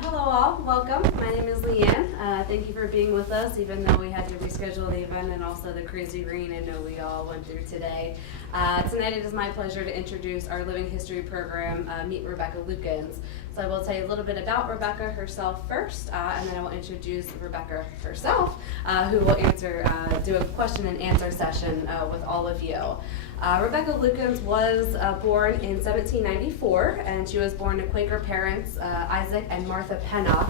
Hello all, welcome. My name is Leanne. Thank you for being with us, even though we had to reschedule the event and also the crazy rain I know we all went through today. Tonight it is my pleasure to introduce our Living History program, Meet Rebecca Lukens. So I will tell you a little bit about Rebecca herself first, and then I will introduce Rebecca herself, who will do a question and answer session with all of you. Rebecca Lukens was born in 1794, and she was born to Quaker parents, Isaac and Martha Pennock.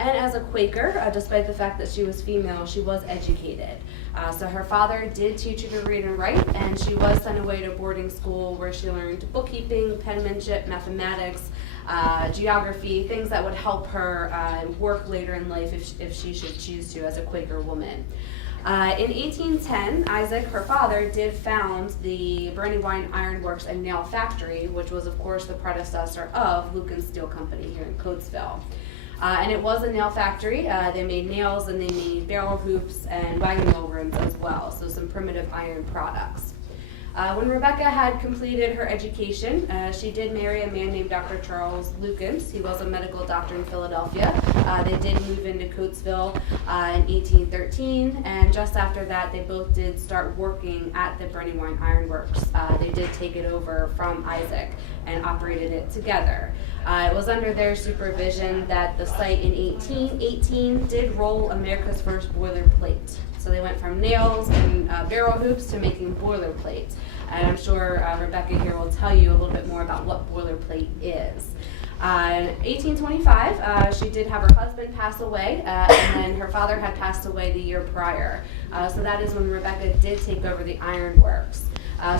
And as a Quaker, despite the fact that she was female, she was educated. So her father did teach her to read and write, and she was sent away to boarding school where she learned bookkeeping, penmanship, mathematics, geography, things that would help her work later in life if she should choose to as a Quaker woman. In 1810, Isaac, her father, did found the Brandywine Ironworks and Nail Factory, which was, of course, the predecessor of Lukens Steel Company here in Coatesville. And it was a nail factory. They made nails and they made barrel hoops and wagon wheel rims as well, so some primitive iron products. When Rebecca had completed her education, she did marry a man named Dr. Charles Lukens. He was a medical doctor in Philadelphia. They did move into Coatesville in 1813, and just after that, they both did start working at the Brandywine Ironworks. They did take it over from Isaac and operated it together. It was under their supervision that the site in 1818 did roll America's first boilerplate. So they went from nails and barrel hoops to making boilerplate. And I'm sure Rebecca here will tell you a little bit more about what boilerplate is. In 1825, she did have her husband pass away, and then her father had passed away the year prior. So that is when Rebecca did take over the ironworks.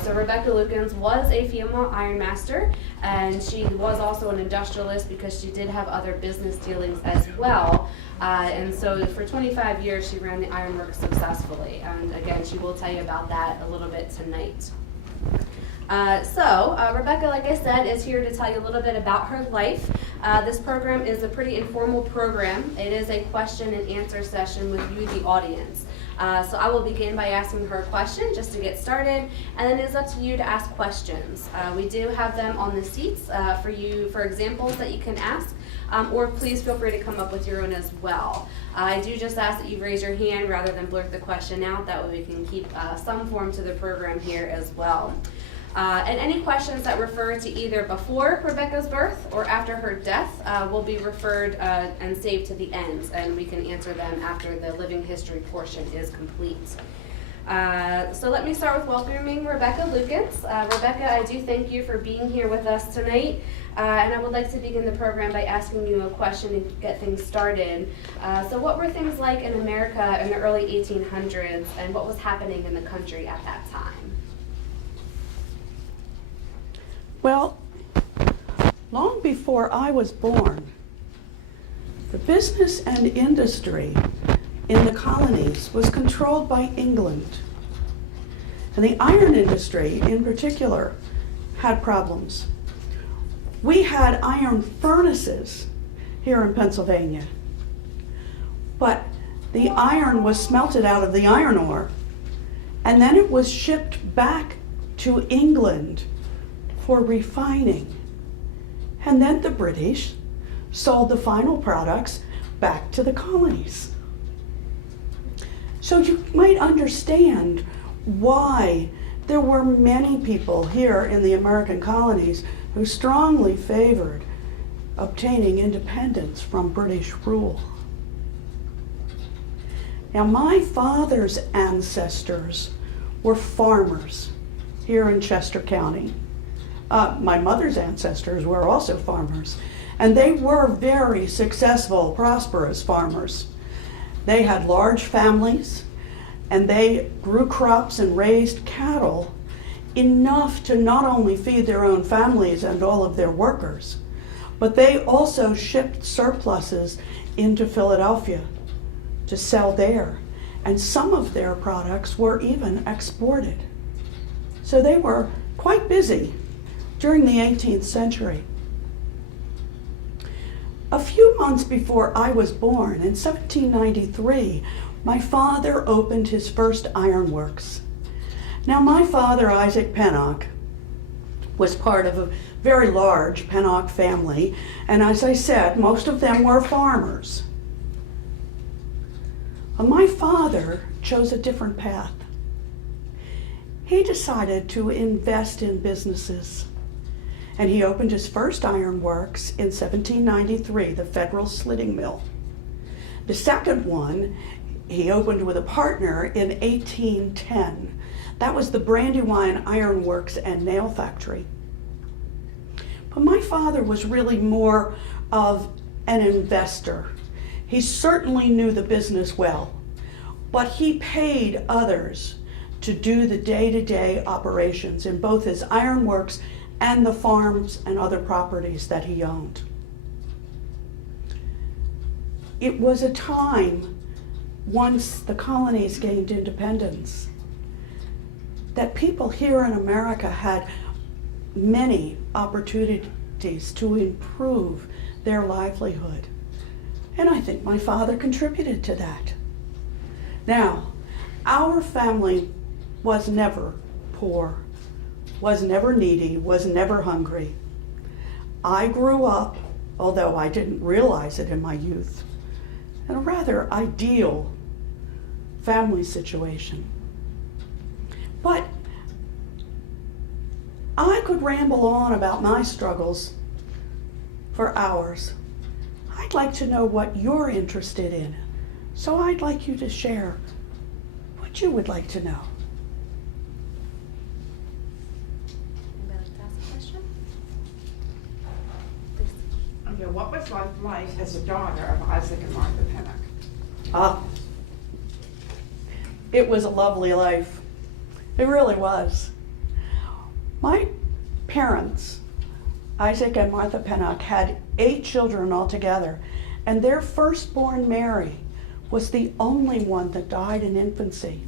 So Rebecca Lukens was a female ironmaster, and she was also an industrialist because she did have other business dealings as well. And so for 25 years, she ran the ironworks successfully. And again, she will tell you about that a little bit tonight. Rebecca, like I said, is here to tell you a little bit about her life. This program is a pretty informal program. It is a question and answer session with you, the audience. So I will begin by asking her a question just to get started, and then it's up to you to ask questions. We do have them on the seats for you for examples that you can ask, or please feel free to come up with your own as well. I do just ask that you raise your hand rather than blurt the question out. That way we can keep some form to the program here as well. And any questions that refer to either before Rebecca's birth or after her death will be referred and saved to the end, and we can answer them after the living history portion is complete. So let me start with welcoming Rebecca Lukens. Rebecca, I do thank you for being here with us tonight, and I would like to begin the program by asking you a question to get things started. So what were things like in America in the early 1800s, and what was happening in the country at that time? Well, long before I was born, the business and industry in the colonies was controlled by England. And the iron industry in particular had problems. We had iron furnaces here in Pennsylvania, but the iron was smelted out of the iron ore, and then it was shipped back to England for refining. And then the British sold the final products back to the colonies. So you might understand why there were many people here in the American colonies who strongly favored obtaining independence from British rule. Now, my father's ancestors were farmers here in Chester County. My mother's ancestors were also farmers, and they were very successful, prosperous farmers. They had large families, and they grew crops and raised cattle enough to not only feed their own families and all of their workers, but they also shipped surpluses into Philadelphia to sell there, and some of their products were even exported. So they were quite busy during the 18th century. A few months before I was born, in 1793, my father opened his first ironworks. Now, my father, Isaac Pennock, was part of a very large Pennock family, and as I said, most of them were farmers. My father chose a different path. He decided to invest in businesses, and he opened his first ironworks in 1793, the Federal Slitting Mill. The second one he opened with a partner in 1810. That was the Brandywine Ironworks and Nail Factory. But my father was really more of an investor. He certainly knew the business well, but he paid others to do the day-to-day operations in both his ironworks and the farms and other properties that he owned. It was a time, once the colonies gained independence, that people here in America had many opportunities to improve their livelihood. And I think my father contributed to that. Now, our family was never poor, was never needy, was never hungry. I grew up, although I didn't realize it in my youth, in a rather ideal family situation. But I could ramble on about my struggles for hours. I'd like to know what you're interested in, so I'd like you to share what you would like to know. Anybody like to ask a question? Okay, what was life like as a daughter of Isaac and Martha Pennock? It was a lovely life. It really was. My parents, Isaac and Martha Pennock, had 8 children altogether, and their firstborn, Mary, was the only one that died in infancy.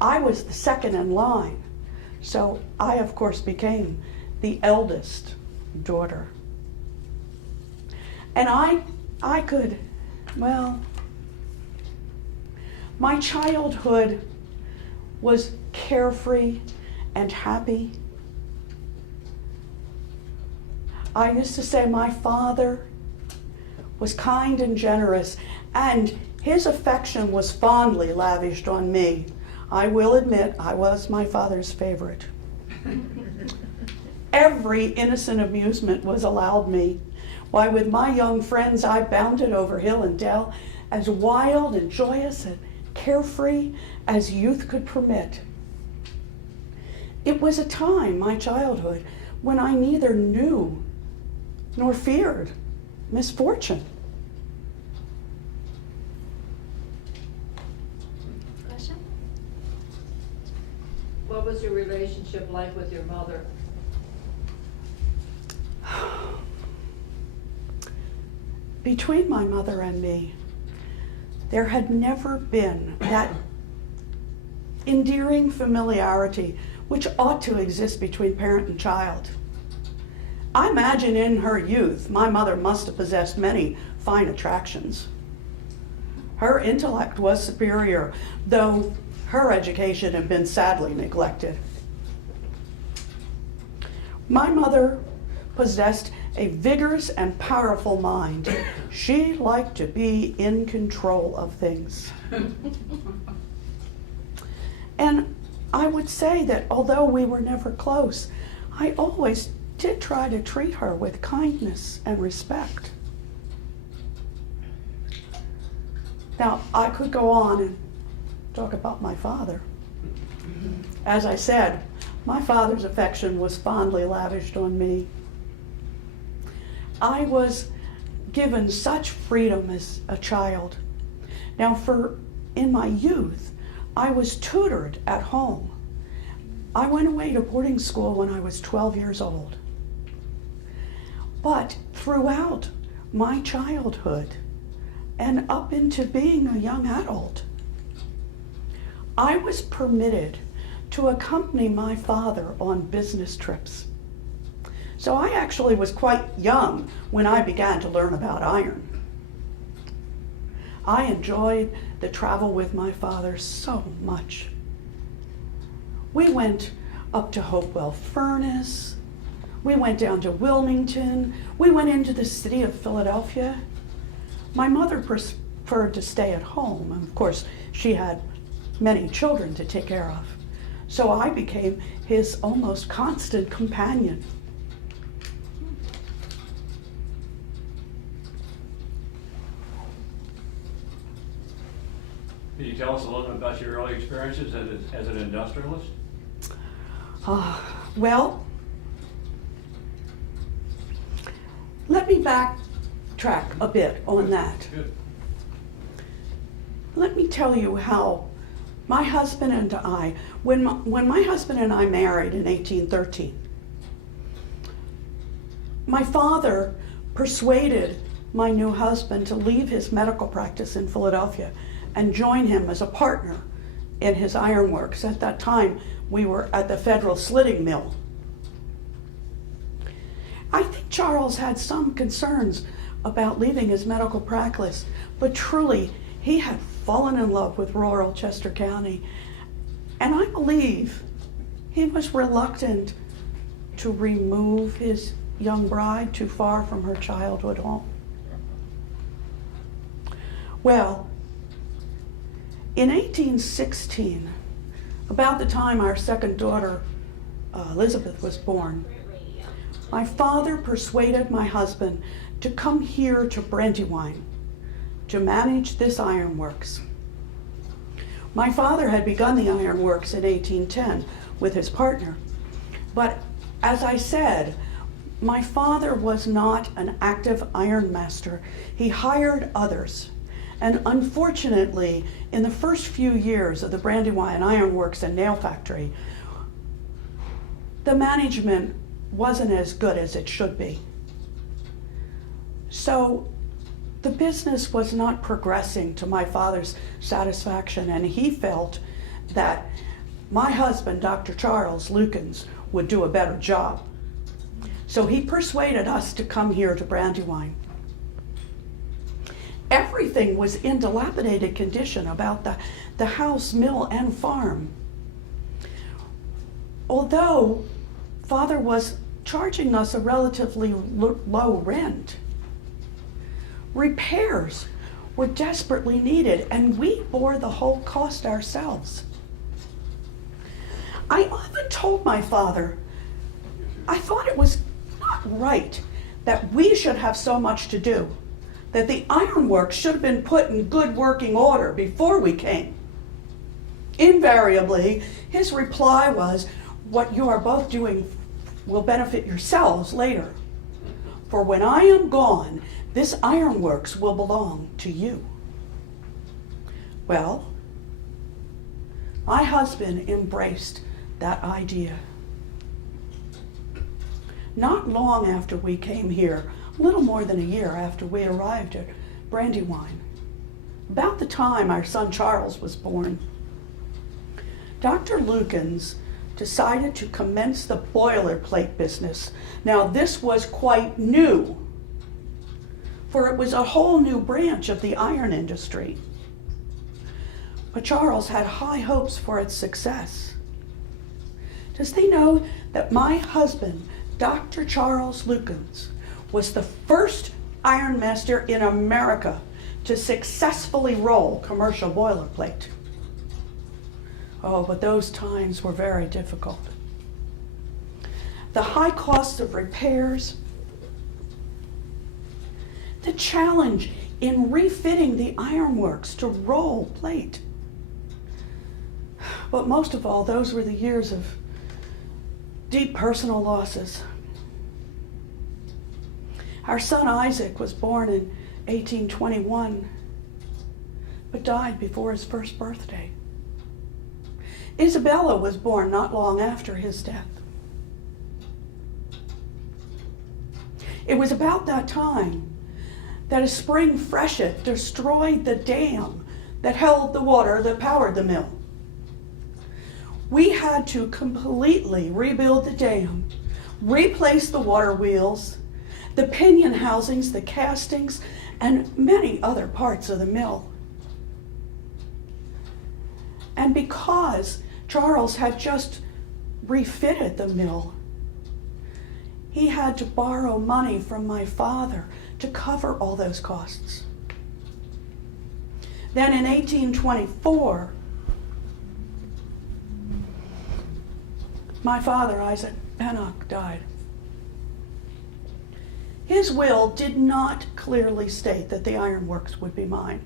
I was the second in line, so I, of course, became the eldest daughter. And I could, well, my childhood was carefree and happy. I used to say my father was kind and generous, and his affection was fondly lavished on me. I will admit I was my father's favorite. Every innocent amusement was allowed me. Why, with my young friends, I bounded over hill and dale, as wild and joyous and carefree as youth could permit. It was a time, my childhood, when I neither knew nor feared misfortune. Question? What was your relationship like with your mother? Between my mother and me, there had never been that endearing familiarity which ought to exist between parent and child. I imagine in her youth, my mother must have possessed many fine attractions. Her intellect was superior, though her education had been sadly neglected. My mother possessed a vigorous and powerful mind. She liked to be in control of things. And I would say that although we were never close, I always did try to treat her with kindness and respect. Now, I could go on and talk about my father. As I said, my father's affection was fondly lavished on me. I was given such freedom as a child. Now, in my youth, I was tutored at home. I went away to boarding school when I was 12 years old. But throughout my childhood and up into being a young adult, I was permitted to accompany my father on business trips. So I actually was quite young when I began to learn about iron. I enjoyed the travel with my father so much. We went up to Hopewell Furnace. We went down to Wilmington. We went into the city of Philadelphia. My mother preferred to stay at home. And of course, she had many children to take care of. So I became his almost constant companion. Can you tell us a little bit about your early experiences as an industrialist? Well, let me backtrack a bit on that. Good. Let me tell you how my husband and I, when my husband and I married in 1813, my father persuaded my new husband to leave his medical practice in Philadelphia and join him as a partner in his ironworks. At that time, we were at the Federal Slitting Mill. I think Charles had some concerns about leaving his medical practice, but truly, he had fallen in love with rural Chester County, and I believe he was reluctant to remove his young bride too far from her childhood home. Well, in 1816, about the time our second daughter, Elizabeth, was born, my father persuaded my husband to come here to Brandywine to manage this ironworks. My father had begun the ironworks in 1810 with his partner, but as I said, my father was not an active ironmaster. He hired others. And unfortunately, in the first few years of the Brandywine Ironworks and Nail Factory, the management wasn't as good as it should be. So the business was not progressing to my father's satisfaction, and he felt that my husband, Dr. Charles Lukens, would do a better job. So he persuaded us to come here to Brandywine. Everything was in dilapidated condition about the house, mill, and farm. Although Father was charging us a relatively low rent, repairs were desperately needed, and we bore the whole cost ourselves. I often told my father, I thought it was not right that we should have so much to do, that the ironworks should have been put in good working order before we came. Invariably, his reply was, what you are both doing will benefit yourselves later. For when I am gone, this ironworks will belong to you. Well, my husband embraced that idea. Not long after we came here, a little more than a year after we arrived at Brandywine, about the time our son Charles was born, Dr. Lukens decided to commence the boilerplate business. Now this was quite new, for it was a whole new branch of the iron industry. But Charles had high hopes for its success. Does he know that my husband, Dr. Charles Lukens, was the first ironmaster in America to successfully roll commercial boilerplate? Oh, but those times were very difficult. The high cost of repairs, the challenge in refitting the ironworks to roll plate. But most of all, those were the years of deep personal losses. Our son Isaac was born in 1821, but died before his first birthday. Isabella was born not long after his death. It was about that time that a spring freshet destroyed the dam that held the water that powered the mill. We had to completely rebuild the dam, replace the water wheels, the pinion housings, the castings, and many other parts of the mill. And because Charles had just refitted the mill. He had to borrow money from my father to cover all those costs. Then in 1824, my father, Isaac Pennock, died. His will did not clearly state that the ironworks would be mine.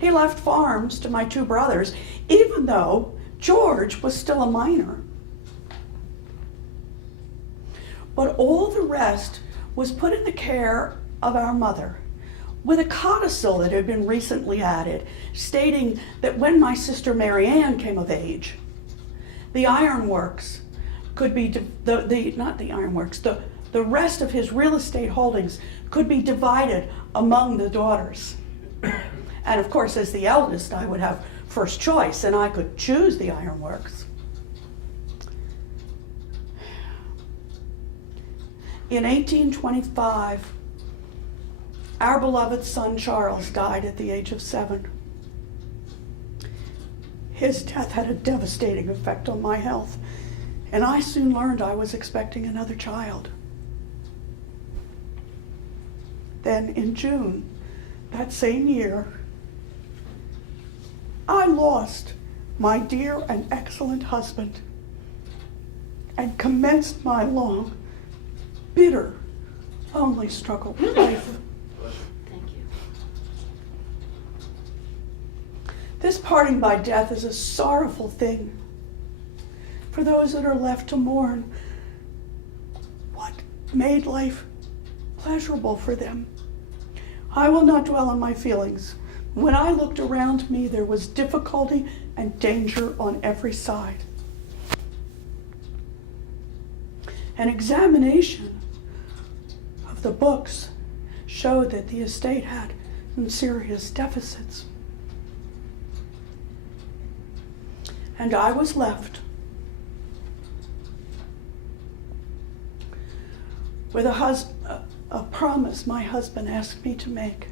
He left farms to my two brothers, even though George was still a minor. But all the rest was put in the care of our mother, with a codicil that had been recently added, stating that when my sister Mary Ann came of age, the ironworks could be, the rest of his real estate holdings could be divided among the daughters. And of course, as the eldest, I would have first choice, and I could choose the ironworks. In 1825, our beloved son Charles died at the age of 7. His death had a devastating effect on my health, and I soon learned I was expecting another child. Then in June that same year, I lost my dear and excellent husband and commenced my long, bitter, lonely struggle with life. Thank you. This parting by death is a sorrowful thing for those that are left to mourn what made life pleasurable for them. I will not dwell on my feelings. When I looked around me, there was difficulty and danger on every side. An examination of the books showed that the estate had some serious deficits. And I was left with a promise my husband asked me to make.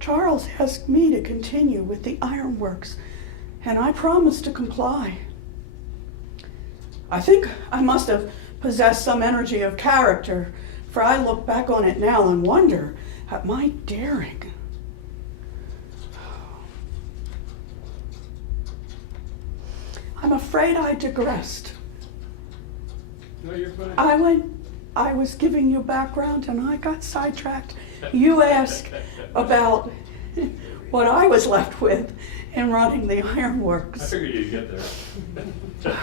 Charles asked me to continue with the ironworks, and I promised to comply. I think I must have possessed some energy of character, for I look back on it now and wonder at my daring. I'm afraid I digressed. No, you're fine. I was giving you background and I got sidetracked. You asked about what I was left with in running the I ironworks. figured you'd get there.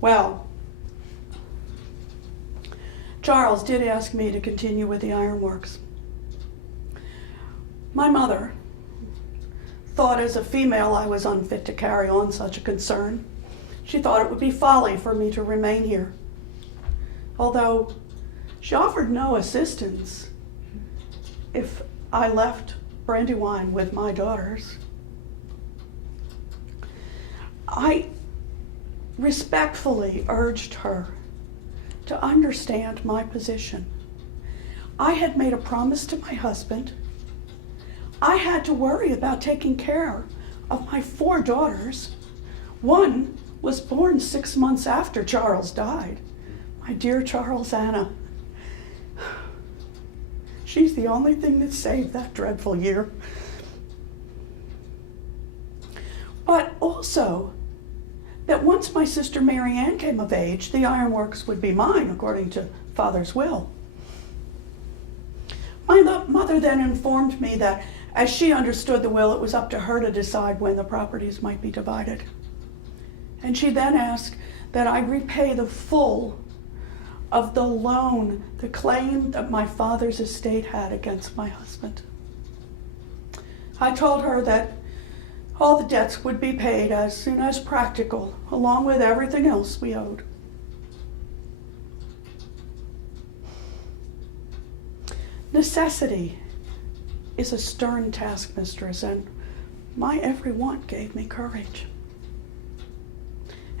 Well, Charles did ask me to continue with the ironworks. My mother thought as a female I was unfit to carry on such a concern. She thought it would be folly for me to remain here. Although she offered no assistance if I left Brandywine with my daughters. I respectfully urged her to understand my position. I had made a promise to my husband. I had to worry about taking care of my 4 daughters. One was born 6 months after Charles died. My dear Charles Anna. She's the only thing that saved that dreadful year. But also, that once my sister Mary Ann came of age, the ironworks would be mine, according to Father's will. My mother then informed me that, as she understood the will, it was up to her to decide when the properties might be divided. And she then asked that I repay the full of the loan, the claim that my father's estate had against my husband. I told her that all the debts would be paid as soon as practical, along with everything else we owed. Necessity is a stern taskmistress, and my every want gave me courage.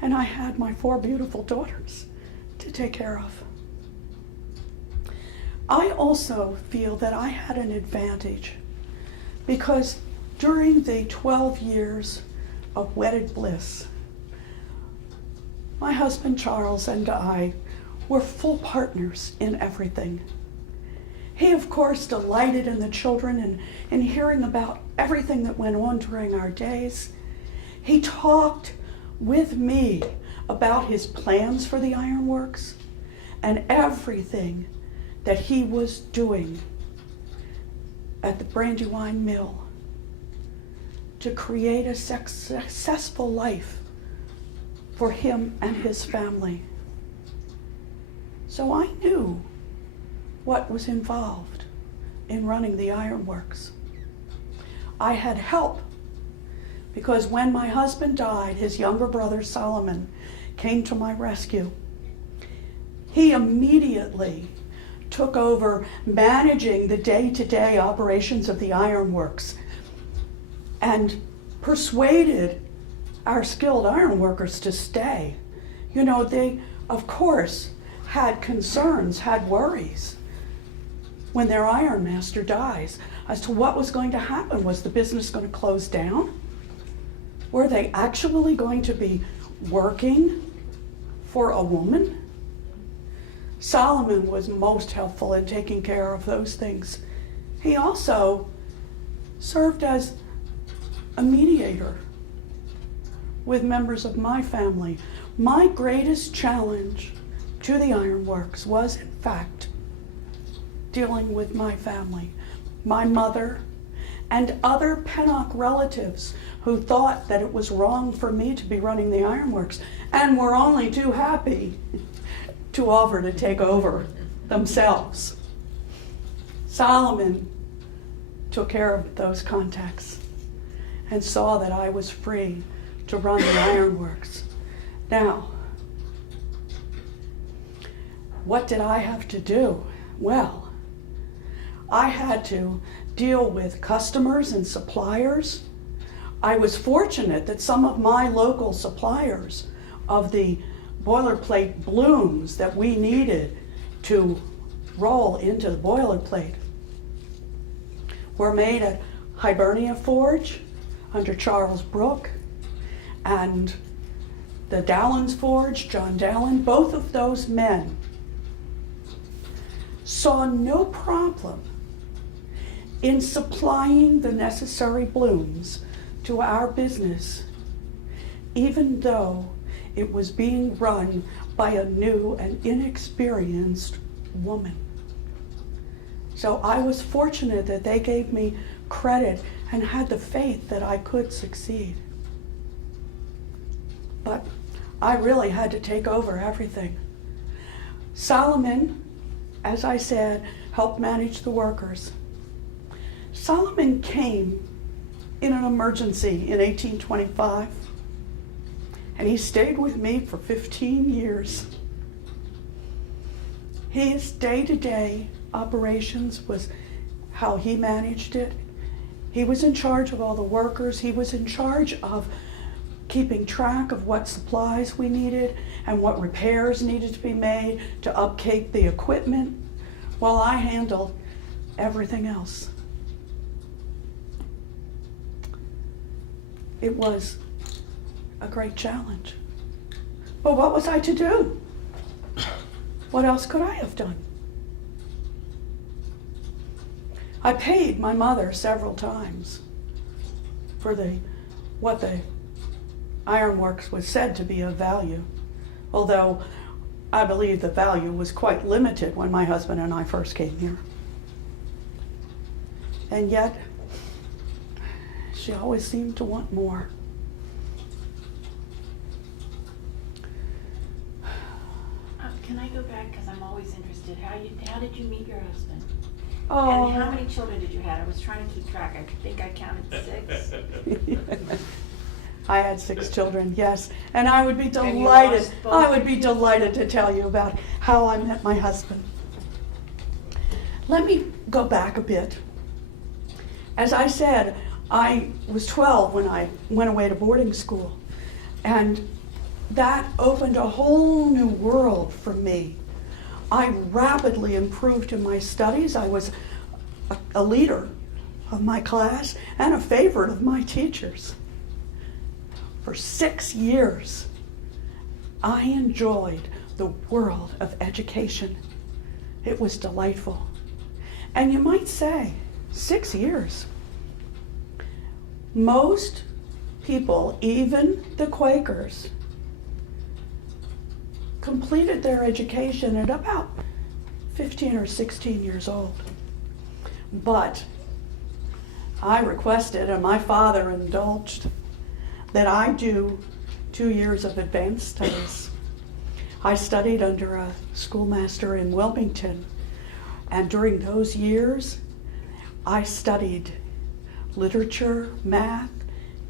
And I had my 4 beautiful daughters to take care of. I also feel that I had an advantage because during the 12 years of wedded bliss, My husband Charles and I were full partners in everything. He, of course, delighted in the children and in hearing about everything that went on during our days. He talked with me about his plans for the ironworks and everything that he was doing at the Brandywine Mill to create a successful life for him and his family. So I knew what was involved in running the ironworks. I had help because when my husband died, his younger brother Solomon came to my rescue. He immediately took over managing the day-to-day operations of the ironworks and persuaded our skilled ironworkers to stay. You know, they, of course, had concerns, had worries when their ironmaster dies as to what was going to happen. Was the business going to close down? Were they actually going to be working for a woman? Solomon was most helpful in taking care of those things. He also served as a mediator with members of my family. My greatest challenge to the ironworks was, in fact, dealing with my family, my mother, and other Pennock relatives who thought that it was wrong for me to be running the ironworks and were only too happy to offer to take over themselves. Solomon took care of those contacts and saw that I was free to run the ironworks. Now, what did I have to do? Well, I had to deal with customers and suppliers. I was fortunate that some of my local suppliers of the boilerplate blooms that we needed to roll into the boilerplate were made at Hibernia Forge under Charles Brooke, and the Dallins Forge, John Dallin. Both of those men saw no problem in supplying the necessary blooms to our business, even though it was being run by a new and inexperienced woman. So I was fortunate that they gave me credit and had the faith that I could succeed. But I really had to take over everything. Solomon, as I said, helped manage the workers. Solomon came in an emergency in 1825, and he stayed with me for 15 years. His day-to-day operations was how he managed it. He was in charge of all the workers. He was in charge of keeping track of what supplies we needed and what repairs needed to be made to upkeep the equipment, while I handled everything else. It was a great challenge. But what was I to do? What else could I have done? I paid my mother several times for what the ironworks was said to be of value, although I believe the value was quite limited when my husband and I first came here. And yet, she always seemed to want more. Can I go back, because I'm always interested, how did you meet your husband? Oh. And how many children did you have? I was trying to keep track. I think I counted 6. I had 6 children, yes, and I would be you delighted. lost both? I would be delighted to tell you about how I met my husband. Let me go back a bit. As I said, I was 12 when I went away to boarding school, and that opened a whole new world for me. I rapidly improved in my studies. I was a leader of my class and a favorite of my teachers. For 6 years, I enjoyed the world of education. It was delightful. And you might say, 6 years. Most people, even the Quakers, completed their education at about 15 or 16 years old. But I requested, and my father indulged, that I do 2 years of advanced studies. I studied under a schoolmaster in Wilmington, and during those years, I studied literature, math,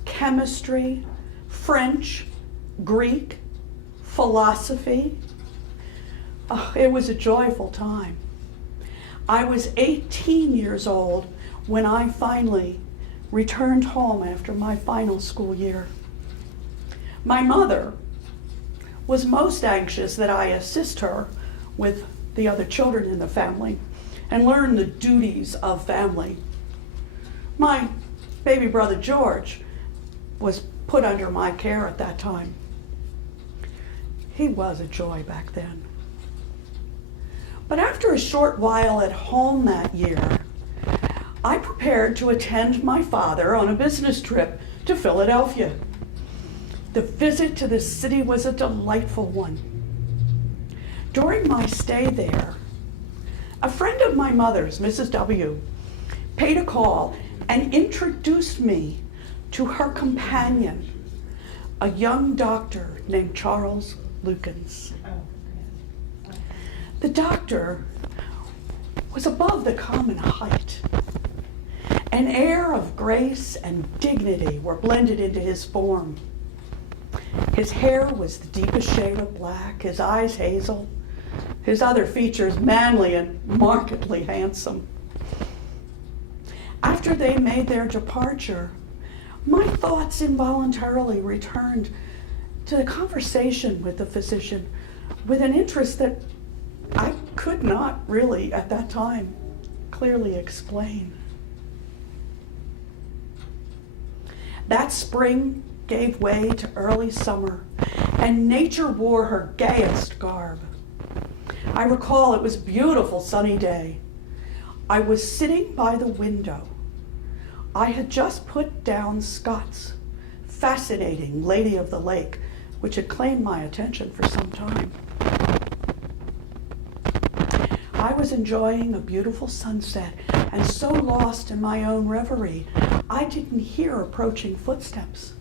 chemistry, French, Greek, philosophy. Oh, it was a joyful time. I was 18 years old when I finally returned home after my final school year. My mother was most anxious that I assist her with the other children in the family and learn the duties of family. My baby brother George was put under my care at that time. He was a joy back then. But after a short while at home that year, I prepared to attend my father on a business trip to Philadelphia. The visit to the city was a delightful one. During my stay there, a friend of my mother's, Mrs. W., paid a call and introduced me to her companion, a young doctor named Charles Lukens. The doctor was above the common height. An air of grace and dignity were blended into his form. His hair was the deepest shade of black, his eyes hazel, his other features manly and markedly handsome. After they made their departure, my thoughts involuntarily returned to the conversation with the physician with an interest that I could not really, at that time, clearly explain. That spring gave way to early summer, and nature wore her gayest garb. I recall it was a beautiful sunny day. I was sitting by the window. I had just put down Scott's fascinating Lady of the Lake, which had claimed my attention for some time. I was enjoying a beautiful sunset and so lost in my own reverie, I didn't hear approaching footsteps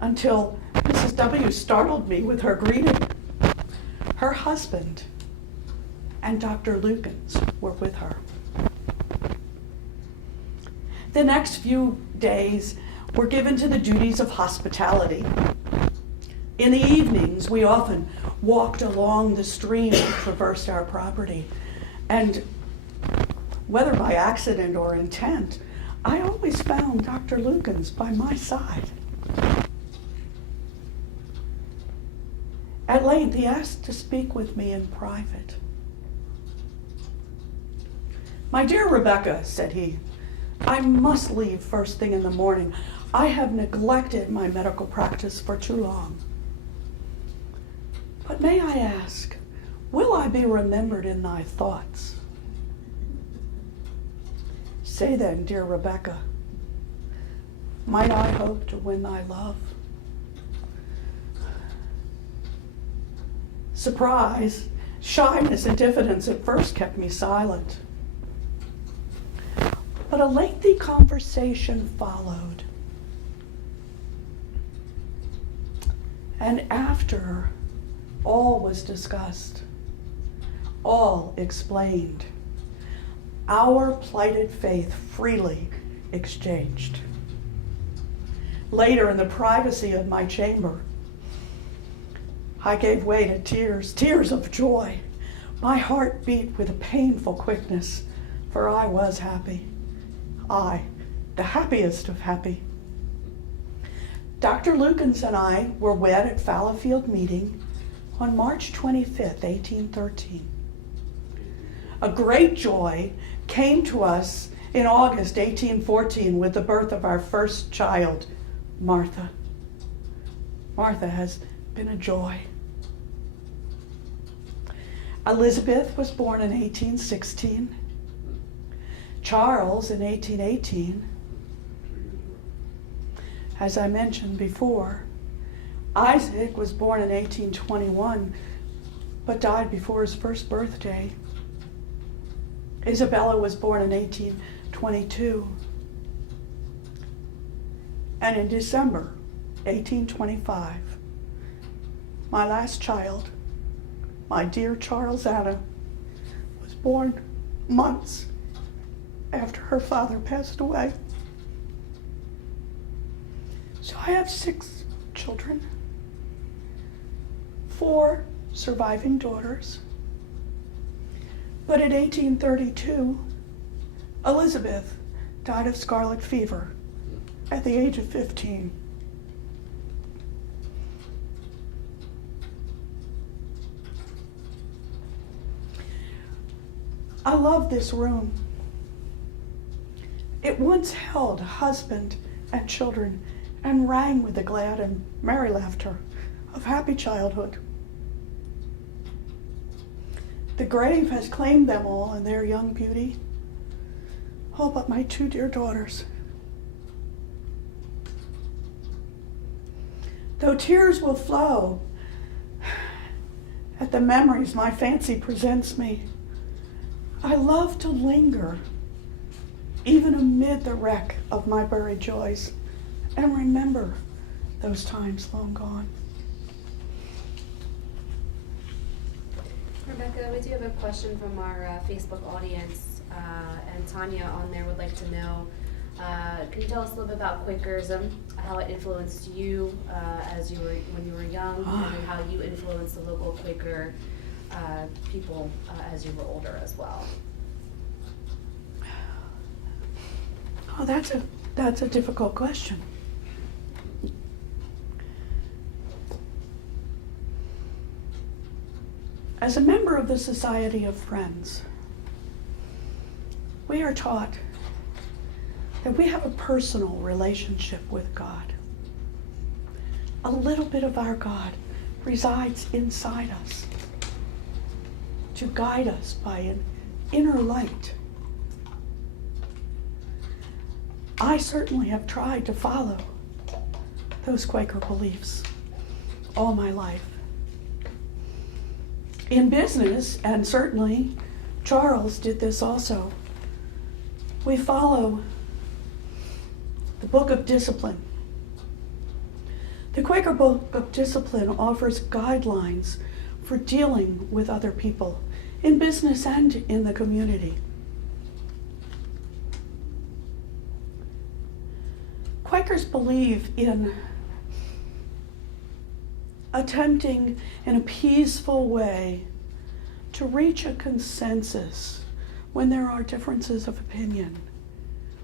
until Mrs. W. startled me with her greeting. Her husband and Dr. Lukens were with her. The next few days were given to the duties of hospitality. In the evenings, we often walked along the stream that traversed our property, and whether by accident or intent, I always found Dr. Lukens by my side. At length, he asked to speak with me in private. "My dear Rebecca," said he, "I must leave first thing in the morning. I have neglected my medical practice for too long. But may I ask, will I be remembered in thy thoughts? Say then, dear Rebecca, might I hope to win thy love?" Surprise, shyness, and diffidence at first kept me silent. But a lengthy conversation followed. And after all was discussed, all explained, our plighted faith freely exchanged. Later, in the privacy of my chamber, I gave way to tears of joy. My heart beat with a painful quickness, for I was happy. I, the happiest of happy. Dr. Lukens and I were wed at Fallowfield Meeting on March 25th, 1813. A great joy came to us in August 1814 with the birth of our first child, Martha. Martha has been a joy. Elizabeth was born in 1816. Charles in 1818. As I mentioned before, Isaac was born in 1821, but died before his first birthday. Isabella was born in 1822. And in December 1825, my last child, my dear Charles Anna, was born months after her father passed away. So I have 6 children, 4 surviving daughters. But in 1832, Elizabeth died of scarlet fever at the age of 15. I love this room. It once held a husband and children and rang with the glad and merry laughter of happy childhood. The grave has claimed them all in their young beauty, all but my 2 dear daughters. Though tears will flow at the memories my fancy presents me, I love to linger even amid the wreck of my buried joys and remember those times long gone. Rebecca, we do have a question from our Facebook audience, and Tanya on there would like to know, can you tell us a little bit about Quakerism, how it influenced you when you were young, and then how you influenced the local Quaker people as you were older as well? Oh, that's a difficult question. As a member of the Society of Friends, we are taught that we have a personal relationship with God. A little bit of our God resides inside us to guide us by an inner light. I certainly have tried to follow those Quaker beliefs all my life. In business, and certainly Charles did this also, we follow the Book of Discipline. The Quaker Book of Discipline offers guidelines for dealing with other people in business and in the community. Quakers believe in attempting in a peaceful way to reach a consensus when there are differences of opinion.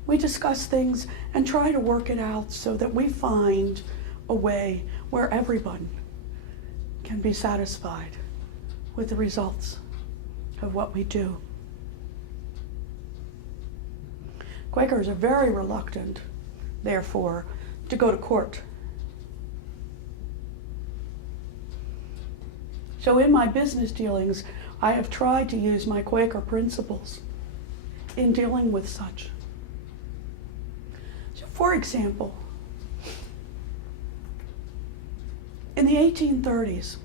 We discuss things and try to work it out so that we find a way where everyone can be satisfied with the results of what we do. Quakers are very reluctant, therefore, to go to court. So in my business dealings, I have tried to use my Quaker principles in dealing with such. So for example, in the 1830s,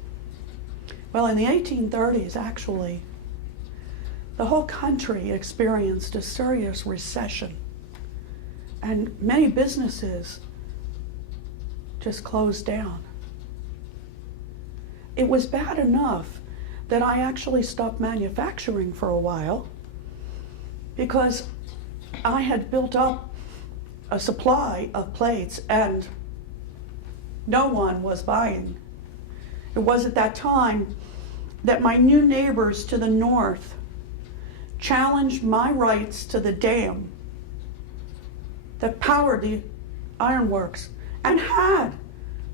actually, the whole country experienced a serious recession, and many businesses just closed down. It was bad enough that I actually stopped manufacturing for a while because I had built up a supply of plates and no one was buying. It was at that time that my new neighbors to the north challenged my rights to the dam that powered the ironworks and had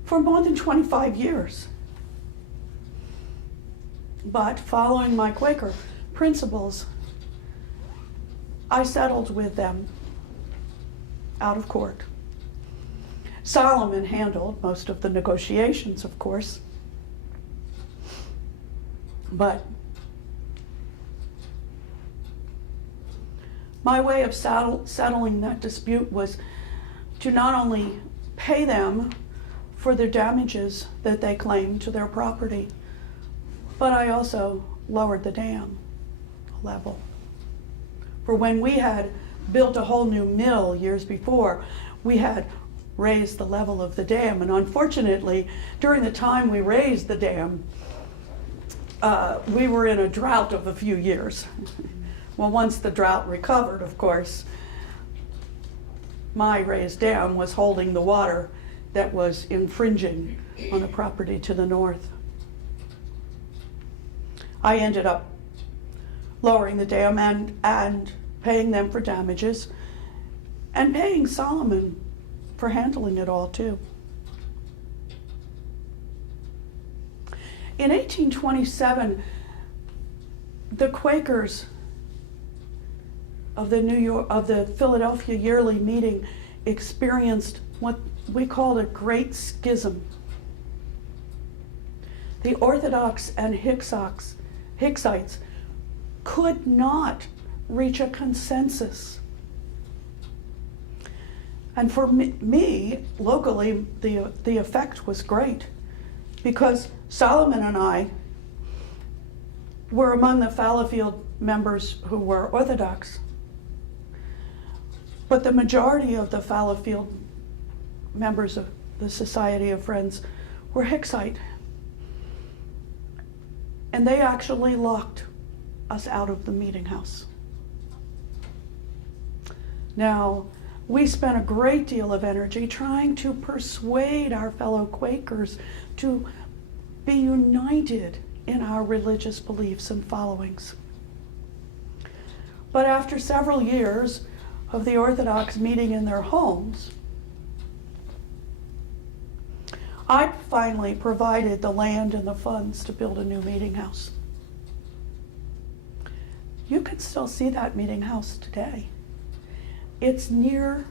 for more than 25 years. But following my Quaker principles, I settled with them out of court. Solomon handled most of the negotiations, of course, but My way of settling that dispute was to not only pay them for the damages that they claimed to their property, but I also lowered the dam level. For when we had built a whole new mill years before, we had raised the level of the dam, and unfortunately, during the time we raised the dam, we were in a drought of a few years. Well, once the drought recovered, of course, my raised dam was holding the water that was infringing on the property to the north. I ended up lowering the dam and paying them for damages and paying Solomon for handling it all too. In 1827, the Quakers of the Philadelphia Yearly Meeting experienced what we called a great schism. The Orthodox and Hicksites could not reach a consensus. And for me, locally, the effect was great, because Solomon and I were among the Fallowfield members who were Orthodox. But the majority of the Fallowfield members of the Society of Friends were Hicksite. And they actually locked us out of the meeting house. Now, we spent a great deal of energy trying to persuade our fellow Quakers to be united in our religious beliefs and followings. But after several years of the Orthodox meeting in their homes, I finally provided the land and the funds to build a new meeting house. You can still see that meeting house today. It's near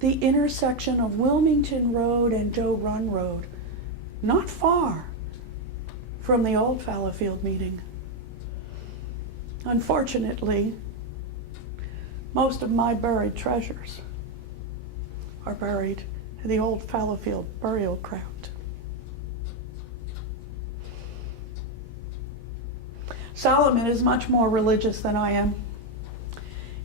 the intersection of Wilmington Road and Joe Run Road, not far from the old Fallowfield meeting. Unfortunately, most of my buried treasures are buried in the old Fallowfield burial ground. Solomon is much more religious than I am.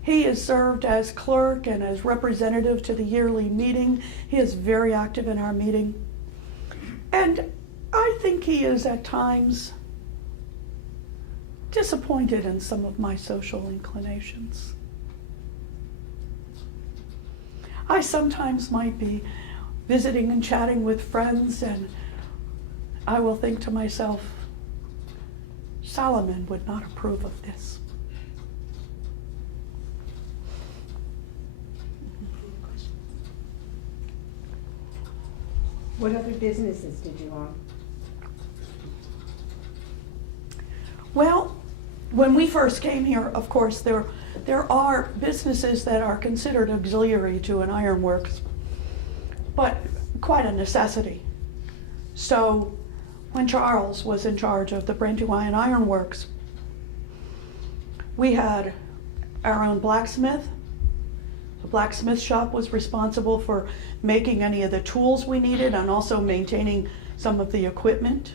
He has served as clerk and as representative to the yearly meeting. He is very active in our meeting. And I think he is at times disappointed in some of my social inclinations. I sometimes might be visiting and chatting with friends, and I will think to myself, Solomon would not approve of this. What other businesses did you own? Well, when we first came here, of course, there are businesses that are considered auxiliary to an ironworks, but quite a necessity. So when Charles was in charge of the Brandywine Ironworks, we had our own blacksmith. The blacksmith shop was responsible for making any of the tools we needed and also maintaining some of the equipment.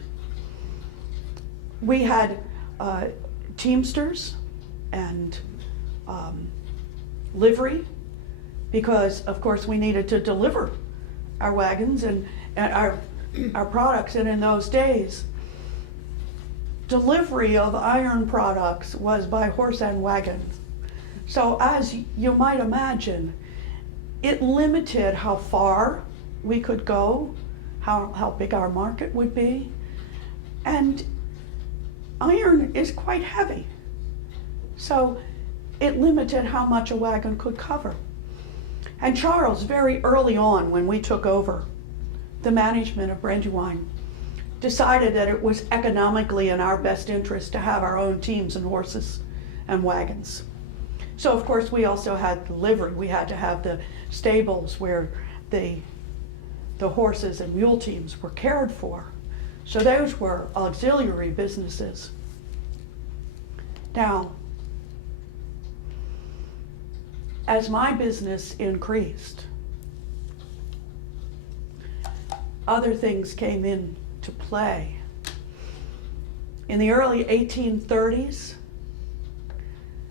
We had teamsters and livery, because of course we needed to deliver our wagons and our products, and in those days delivery of iron products was by horse and wagon. So as you might imagine, it limited how far we could go, how big our market would be, and iron is quite heavy. So it limited how much a wagon could cover. And Charles, very early on when we took over the management of Brandywine, decided that it was economically in our best interest to have our own teams and horses and wagons. So of course we also had the livery. We had to have the stables where the horses and mule teams were cared for. So those were auxiliary businesses. Now, as my business increased, other things came into play. In the early 1830s,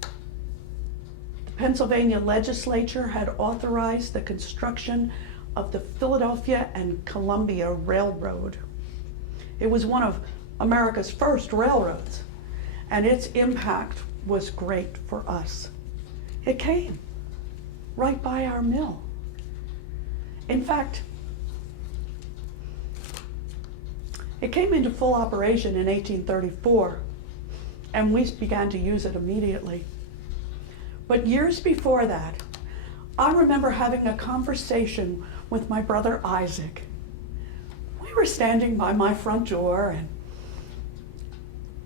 the Pennsylvania legislature had authorized the construction of the Philadelphia and Columbia Railroad. It was one of America's first railroads, and its impact was great for us. It came right by our mill. In fact, it came into full operation in 1834, and we began to use it immediately. But years before that, I remember having a conversation with my brother Isaac. We were standing by my front door, and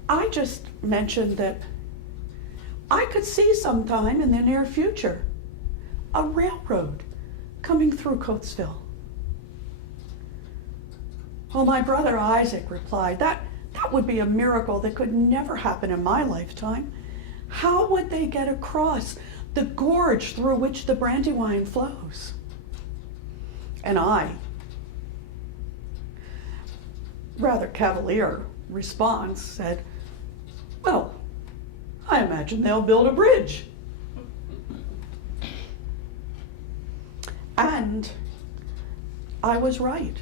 I just mentioned that I could see sometime in the near future a railroad coming through Coatesville. Well, my brother Isaac replied, that would be a miracle that could never happen in my lifetime. How would they get across the gorge through which the Brandywine flows? And I, rather cavalier response, said, well, I imagine they'll build a bridge. And I was right,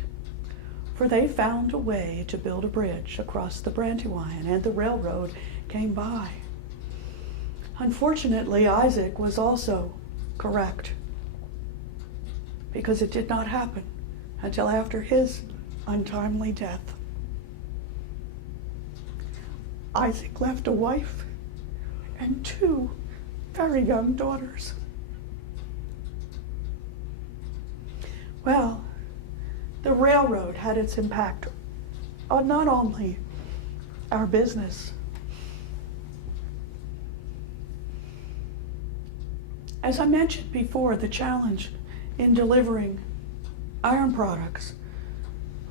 for they found a way to build a bridge across the Brandywine, and the railroad came by. Unfortunately, Isaac was also correct, because it did not happen until after his untimely death. Isaac left a wife and 2 very young daughters. Well, the railroad had its impact on not only our business, as I mentioned before, the challenge in delivering iron products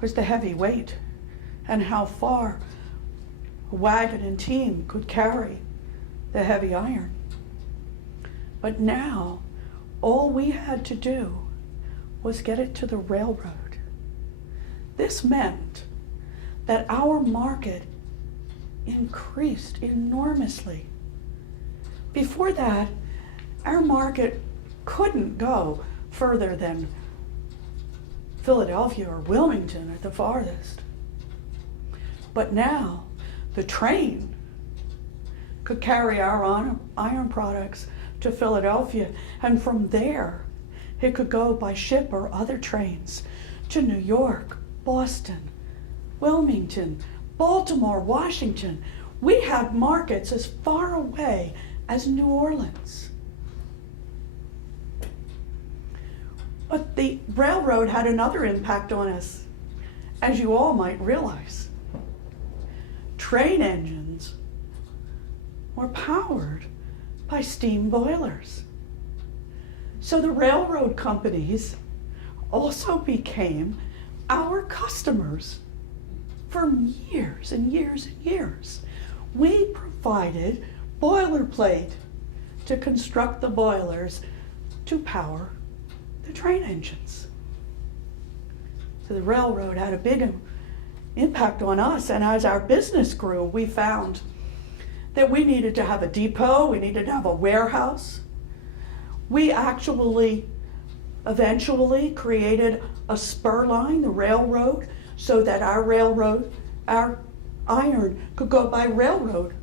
was the heavy weight and how far a wagon and team could carry the heavy iron. But now, all we had to do was get it to the railroad. This meant that our market increased enormously. Before that, our market couldn't go further than Philadelphia or Wilmington at the farthest. But now, the train could carry our iron products to Philadelphia, and from there, it could go by ship or other trains to New York, Boston, Wilmington, Baltimore, Washington. We had markets as far away as New Orleans. But the railroad had another impact on us, as you all might realize. Train engines were powered by steam boilers. So the railroad companies also became our customers for years and years and years. We provided boilerplate to construct the boilers to power the train engines. So the railroad had a big impact on us, and as our business grew, we found that we needed to have a depot, we needed to have a warehouse. We actually eventually created a spur line, the railroad, so that our iron could go by railroad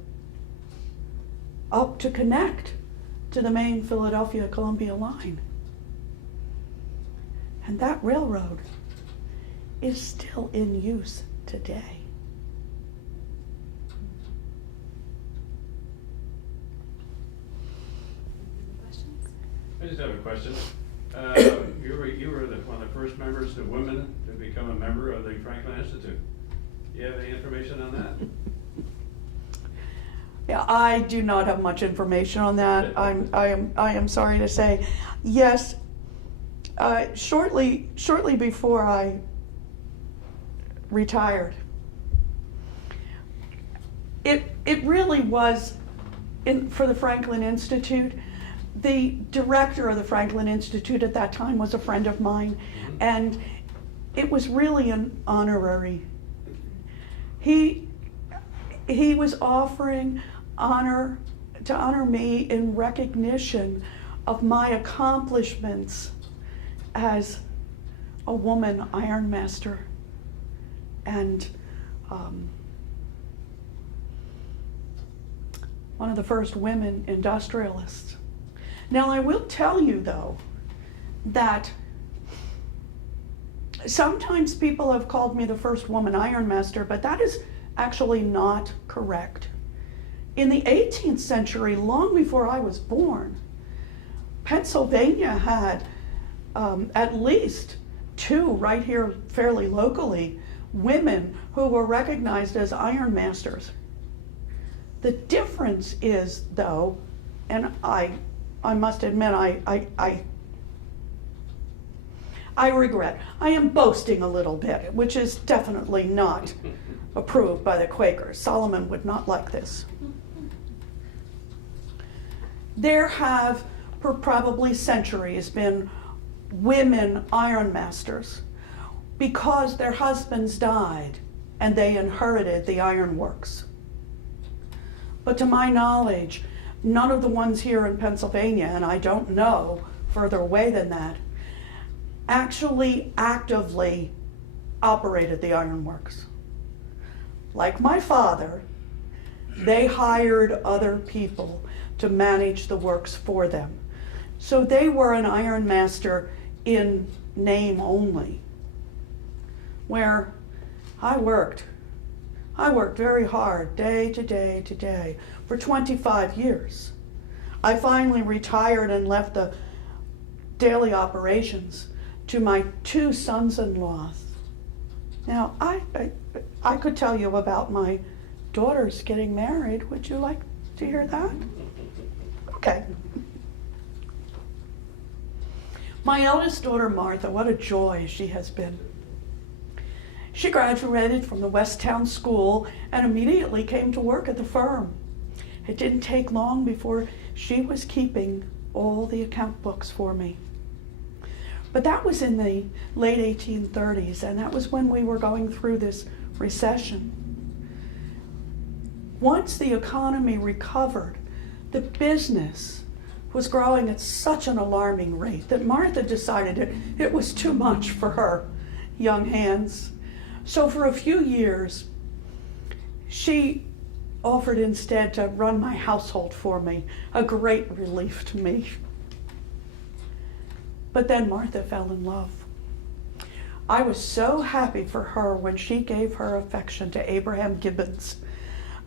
up to connect to the main Philadelphia-Columbia line. And that railroad is still in use today. Questions? I just have a question. You were one of the first members, the women, to become a member of the Franklin Institute. Do you have any information on that? Yeah, I do not have much information on that. I am sorry to say. Yes, shortly before I retired, it really was for the Franklin Institute. The director of the Franklin Institute at that time was a friend of mine, and it was really an honorary. He was offering to honor me in recognition of my accomplishments as a woman ironmaster and one of the first women industrialists. Now, I will tell you, though, that sometimes people have called me the first woman ironmaster, but that is actually not correct. In the 18th century, long before I was born, Pennsylvania had at least two, right here fairly locally, women who were recognized as ironmasters. The difference is, though, and I must admit, I regret, I am boasting a little bit, which is definitely not approved by the Quakers. Solomon would not like this. There have, for probably centuries, been women ironmasters because their husbands died and they inherited the ironworks. But to my knowledge, none of the ones here in Pennsylvania, and I don't know further away than that, actually actively operated the ironworks. Like my father, they hired other people to manage the works for them. So they were an ironmaster in name only. Where I worked very hard, day to day to day, for 25 years. I finally retired and left the daily operations to my two sons-in-laws. Now, I could tell you about my daughters getting married. Would you like to hear that? Okay. My eldest daughter, Martha, what a joy she has been. She graduated from the West Town School and immediately came to work at the firm. It didn't take long before she was keeping all the account books for me. But that was in the late 1830s, and that was when we were going through this recession. Once the economy recovered, the business was growing at such an alarming rate that Martha decided it was too much for her young hands. So for a few years, she offered instead to run my household for me, a great relief to me. But then Martha fell in love. I was so happy for her when she gave her affection to Abraham Gibbons,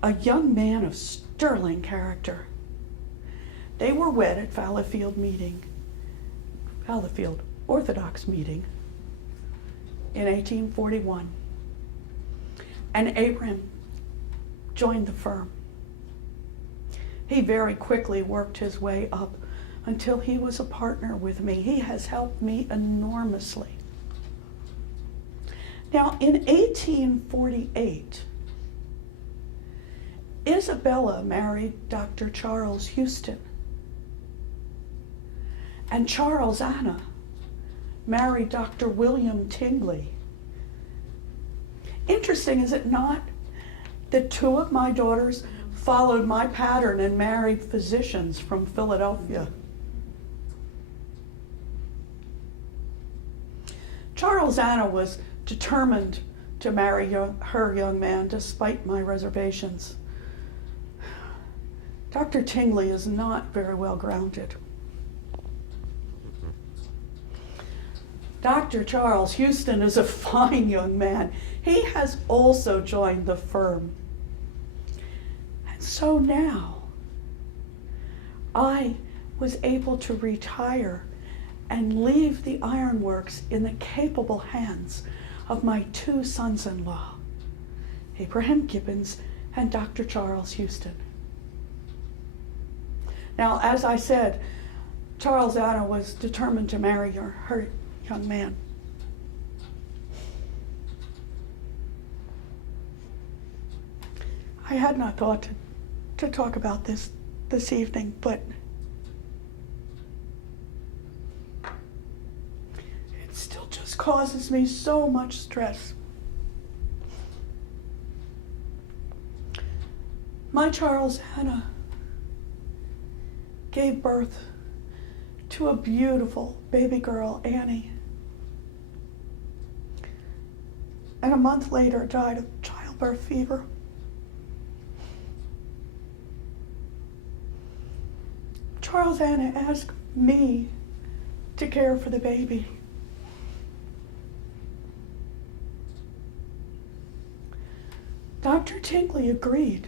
a young man of sterling character. They were wed at Fallowfield Orthodox meeting in 1841. And Abraham joined the firm. He very quickly worked his way up until he was a partner with me. He has helped me enormously. Now, in 1848, Isabella married Dr. Charles Houston, and Charles Anna married Dr. William Tingley. Interesting, is it not, that two of my daughters followed my pattern and married physicians from Philadelphia? Charles Anna was determined to marry her young man despite my reservations. Dr. Tingley is not very well grounded. Dr. Charles Houston is a fine young man. He has also joined the firm. And so now, I was able to retire and leave the ironworks in the capable hands of my two sons-in-law, Abraham Gibbons and Dr. Charles Houston. Now, as I said, Charles Anna was determined to marry her young man. I had not thought to talk about this evening, but causes me so much stress. My Charles Hannah gave birth to a beautiful baby girl, Annie, and a month later died of childbirth fever. Charles Hannah asked me to care for the baby. Dr. Tingley agreed,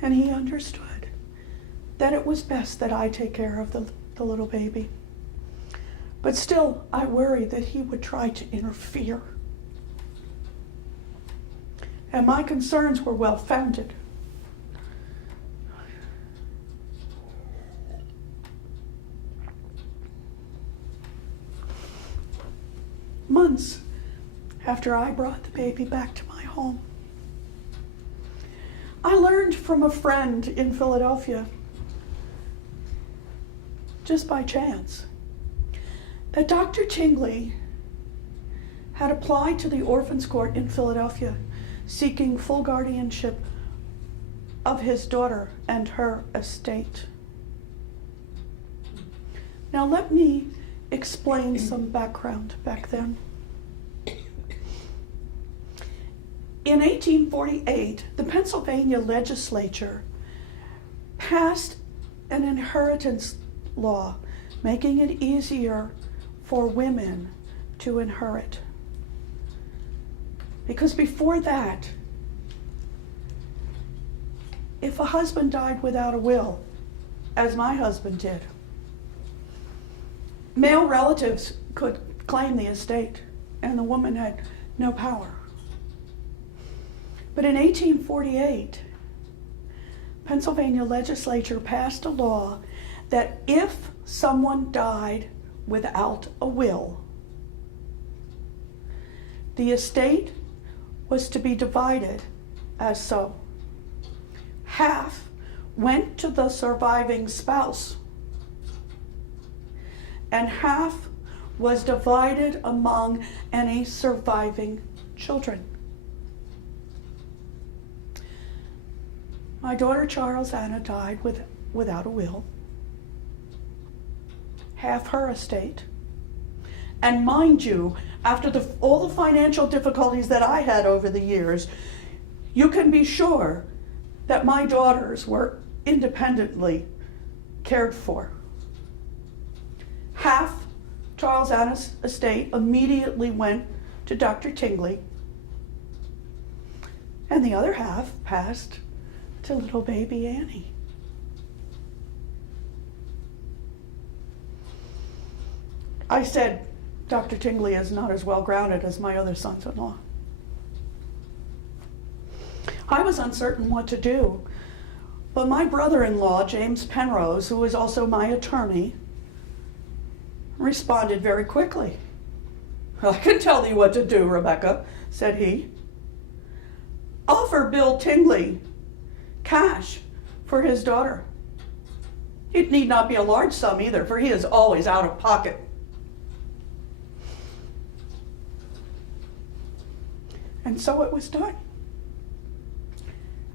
and he understood that it was best that I take care of the little baby. But still, I worried that he would try to interfere. And my concerns were well founded. Months after I brought the baby back to my home, I learned from a friend in Philadelphia, just by chance, that Dr. Tingley had applied to the Orphans Court in Philadelphia seeking full guardianship of his daughter and her estate. Now let me explain some background back then. In 1848, the Pennsylvania legislature passed an inheritance law making it easier for women to inherit. Because before that, if a husband died without a will, as my husband did, male relatives could claim the estate and the woman had no power. But in 1848, Pennsylvania legislature passed a law that if someone died without a will, the estate was to be divided as so. Half went to the surviving spouse, and half was divided among any surviving children. My daughter Charles Anna died without a will, half her estate. And mind you, after all the financial difficulties that I had over the years, you can be sure that my daughters were independently cared for. Half Charles Anna's estate immediately went to Dr. Tingley, and the other half passed to little baby Annie. I said, Dr. Tingley is not as well grounded as my other sons-in-law. I was uncertain what to do, but my brother-in-law, James Penrose, who was also my attorney, responded very quickly. I can tell you what to do, Rebecca, said he. Offer Bill Tingley cash for his daughter. It need not be a large sum either, for he is always out of pocket. And so it was done.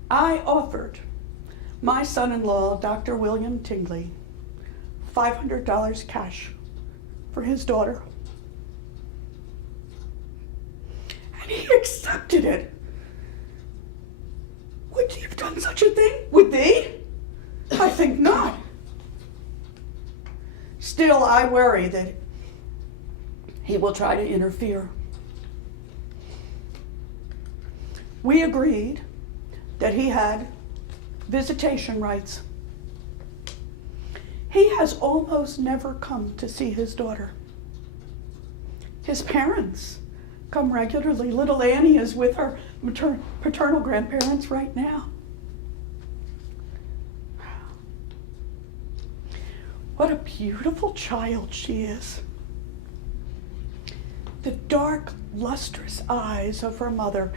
I offered my son-in-law, Dr. William Tingley, $500 cash for his daughter. And he accepted it. Would he have done such a thing? Would they? I think not. Still, I worry that he will try to interfere. We agreed that he had visitation rights. He has almost never come to see his daughter. His parents come regularly. Little Annie is with her paternal grandparents right now. What a beautiful child she is. The dark, lustrous eyes of her mother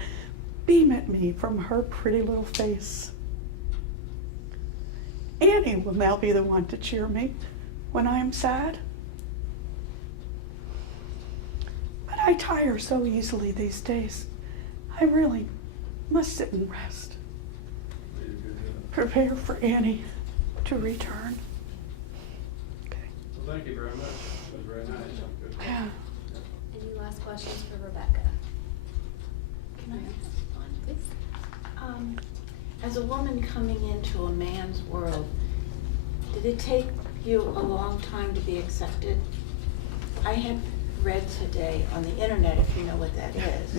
beam at me from her pretty little face. Annie will now be the one to cheer me when I am sad. I tire so easily these days. I really must sit and rest. You did a good job. Prepare for Annie to return. Okay. Well, thank you very much. It was very nice. Good. Yeah. Any last questions for Rebecca? Can I ask one? Please. As a woman coming into a man's world, did it take you a long time to be accepted? I had read today on the internet, if you know what that is,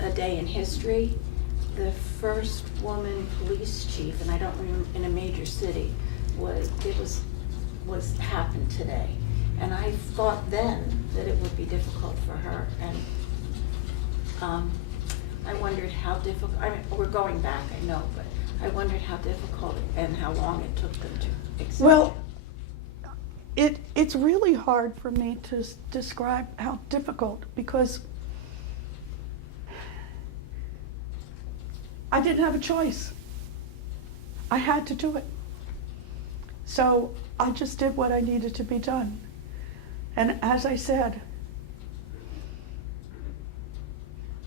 a day in history. The first woman police chief, and I don't remember, in a major city, was happened today. And I thought then that it would be difficult for her, and I wondered how difficult, I mean, we're going back, I know, but I wondered how difficult and how long it took them to accept. Well, it's really hard for me to describe how difficult, because I didn't have a choice. I had to do it. So I just did what I needed to be done. And as I said,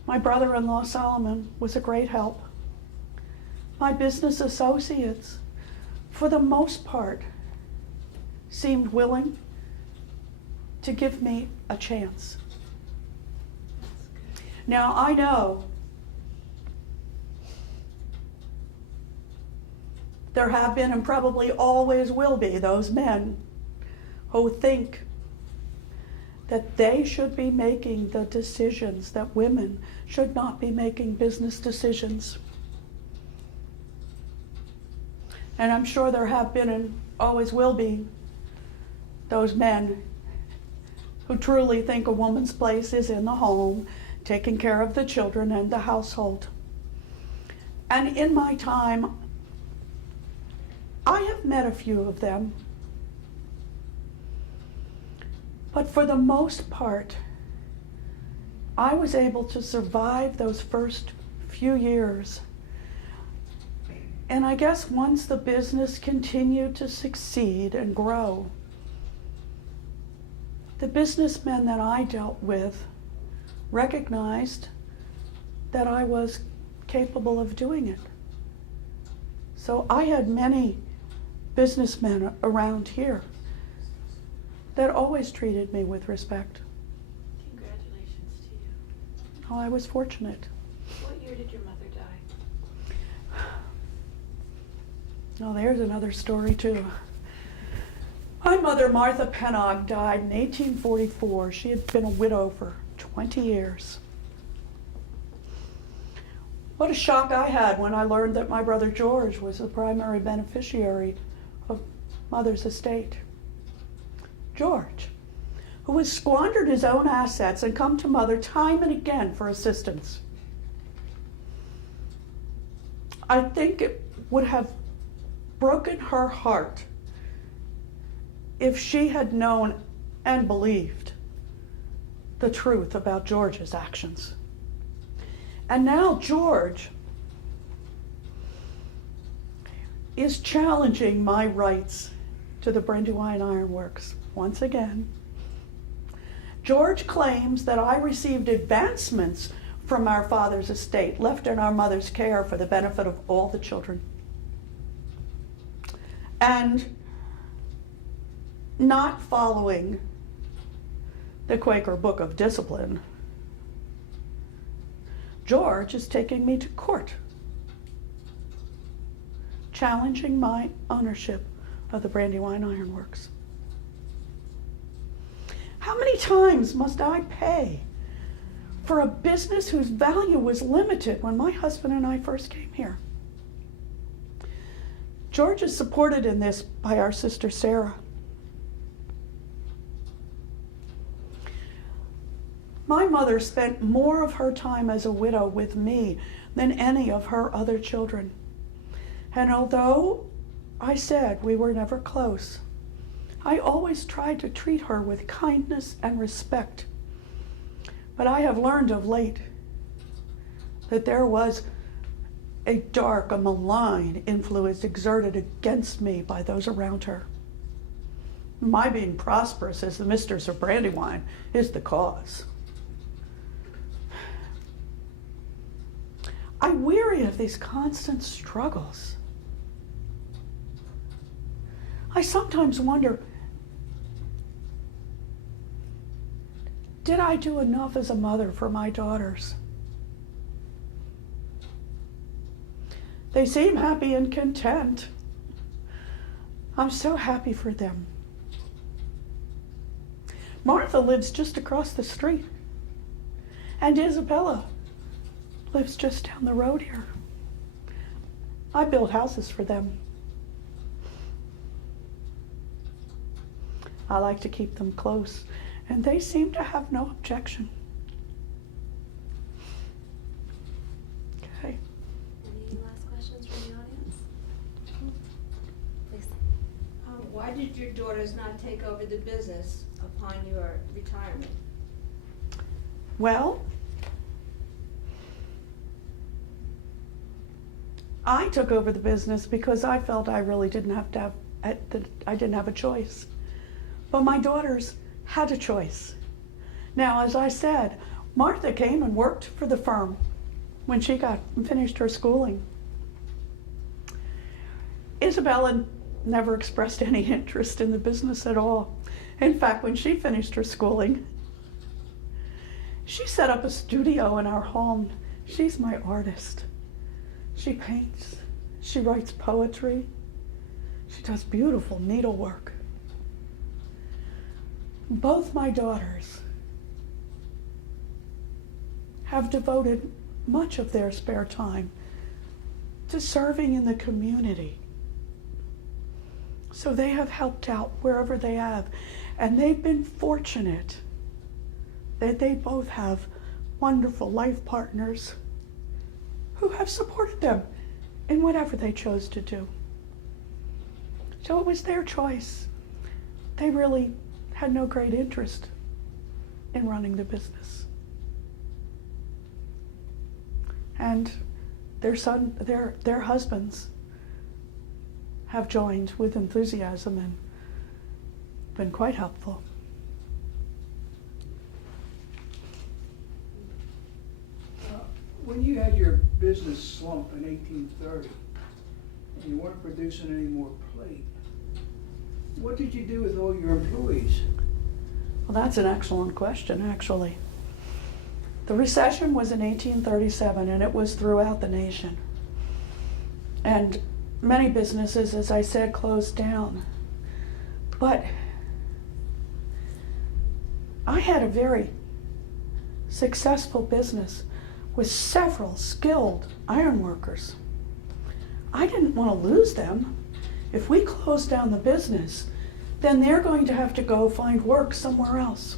my brother-in-law Solomon was a great help. My business associates, for the most part, seemed willing to give me a chance. Now I know there have been and probably always will be those men who think that they should be making the decisions, that women should not be making business decisions. And I'm sure there have been and always will be those men who truly think a woman's place is in the home, taking care of the children and the household. And in my time, I have met a few of them. But for the most part, I was able to survive those first few years. And I guess once the business continued to succeed and grow, the businessmen that I dealt with recognized that I was capable of doing it. So I had many businessmen around here that always treated me with respect. Congratulations to you. Oh, I was fortunate. What year did your mother die? Oh, there's another story too. My mother, Martha Pennog, died in 1844. She had been a widow for 20 years. What a shock I had when I learned that my brother George was the primary beneficiary of Mother's estate. George, who has squandered his own assets and come to Mother time and again for assistance. I think it would have broken her heart if she had known and believed the truth about George's actions. And now George is challenging my rights to the Brandywine Ironworks once again. George claims that I received advancements from our father's estate, left in our mother's care for the benefit of all the children. And not following the Quaker Book of Discipline, George is taking me to court, challenging my ownership of the Brandywine Ironworks. How many times must I pay for a business whose value was limited when my husband and I first came here? George is supported in this by our sister Sarah. My mother spent more of her time as a widow with me than any of her other children. And although I said we were never close, I always tried to treat her with kindness and respect. But I have learned of late that there was a dark, a malign influence exerted against me by those around her. My being prosperous as the mistress of Brandywine is the cause. I weary of these constant struggles. I sometimes wonder, did I do enough as a mother for my daughters? They seem happy and content. I'm so happy for them. Martha lives just across the street, and Isabella lives just down the road here. I build houses for them. I like to keep them close, and they seem to have no objection. Okay. Any last questions from the audience? Please. Why did your daughters not take over the business upon your retirement? Well, I took over the business because I felt I really didn't have I didn't have a choice. But my daughters had a choice. Now, as I said, Martha came and worked for the firm when she finished her schooling. Isabella never expressed any interest in the business at all. In fact, when she finished her schooling, she set up a studio in our home. She's my artist. She paints, she writes poetry, she does beautiful needlework. Both my daughters have devoted much of their spare time to serving in the community. So they have helped out wherever they have, and they've been fortunate that they both have wonderful life partners who have supported them in whatever they chose to do. So it was their choice. They really had no great interest in running the business. And their husbands have joined with enthusiasm and been quite helpful. When you had your business slump in 1830 and you weren't producing any more plate, what did you do with all your employees? Well, that's an excellent question, actually. The recession was in 1837, and it was throughout the nation. And many businesses, as I said, closed down. But I had a very successful business with several skilled ironworkers. I didn't want to lose them. If we close down the business, then they're going to have to go find work somewhere else.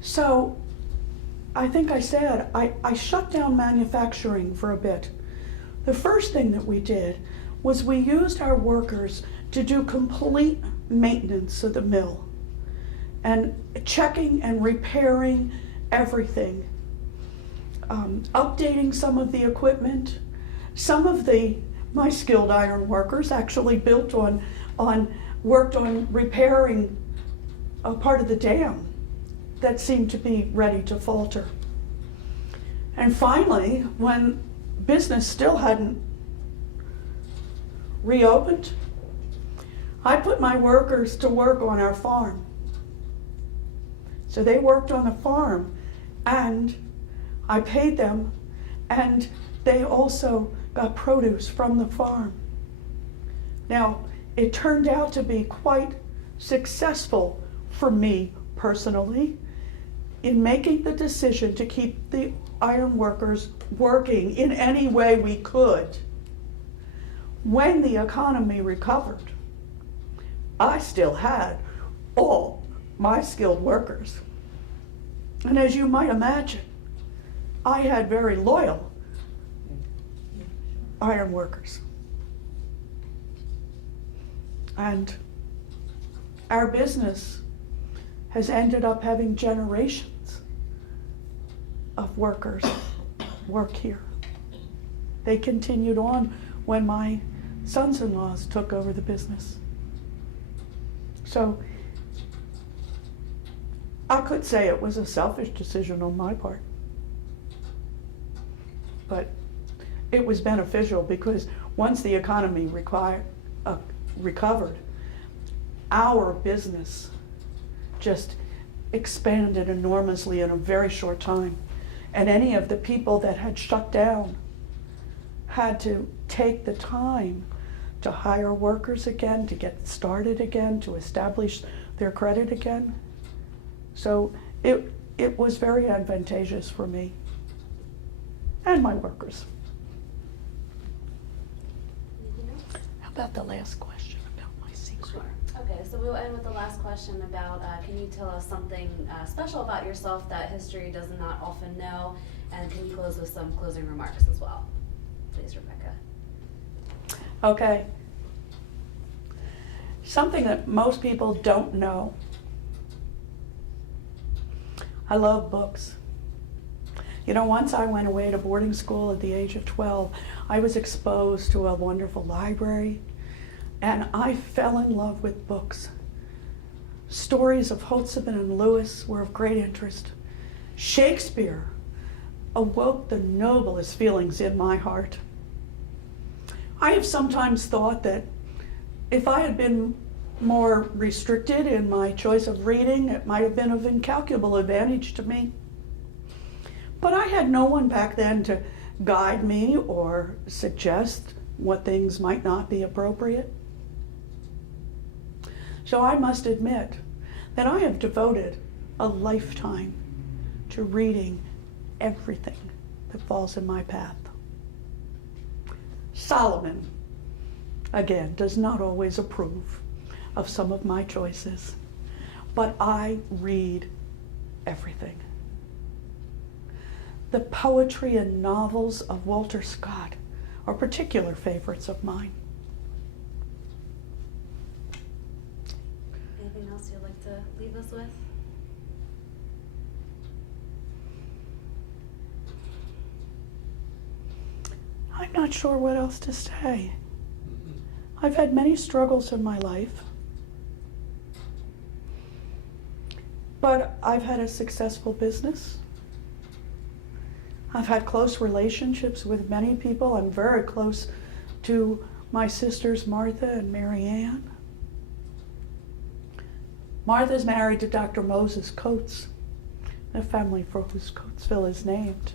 So I think I said I shut down manufacturing for a bit. The first thing that we did was we used our workers to do complete maintenance of the mill and checking and repairing everything. Updating some of the equipment. Some of my skilled iron workers actually worked on repairing a part of the dam that seemed to be ready to falter. And finally, when business still hadn't reopened, I put my workers to work on our farm. So they worked on the farm, and I paid them, and they also got produce from the farm. Now, it turned out to be quite successful for me personally in making the decision to keep the iron workers working in any way we could. When the economy recovered, I still had all my skilled workers. And as you might imagine, I had very loyal iron workers. And our business has ended up having generations of workers work here. They continued on when my sons-in-laws took over the business. So I could say it was a selfish decision on my part. But it was beneficial because once the economy recovered, our business just expanded enormously in a very short time. And any of the people that had shut down had to take the time to hire workers again, to get started again, to establish their credit again. So it was very advantageous for me and my workers. Anything else? How about the last question about my secret? Sure. Okay, so we'll end with the last question about, can you tell us something special about yourself that history does not often know? And can you close with some closing remarks as well? Please, Rebecca. Okay. Something that most people don't know. I love books. You know, once I went away to boarding school at the age of 12, I was exposed to a wonderful library, and I fell in love with books. Stories of Holtzman and Lewis were of great interest. Shakespeare awoke the noblest feelings in my heart. I have sometimes thought that if I had been more restricted in my choice of reading, it might have been of incalculable advantage to me. But I had no one back then to guide me or suggest what things might not be appropriate. So I must admit that I have devoted a lifetime to reading everything that falls in my path. Solomon, again, does not always approve of some of my choices, but I read everything. The poetry and novels of Walter Scott are particular favorites of mine. Anything else you'd like to leave us with? I'm not sure what else to say. I've had many struggles in my life, but I've had a successful business. I've had close relationships with many people. I'm very close to my sisters Martha and Mary Ann. Martha's married to Dr. Moses Coates, the family for whose Coatesville is named.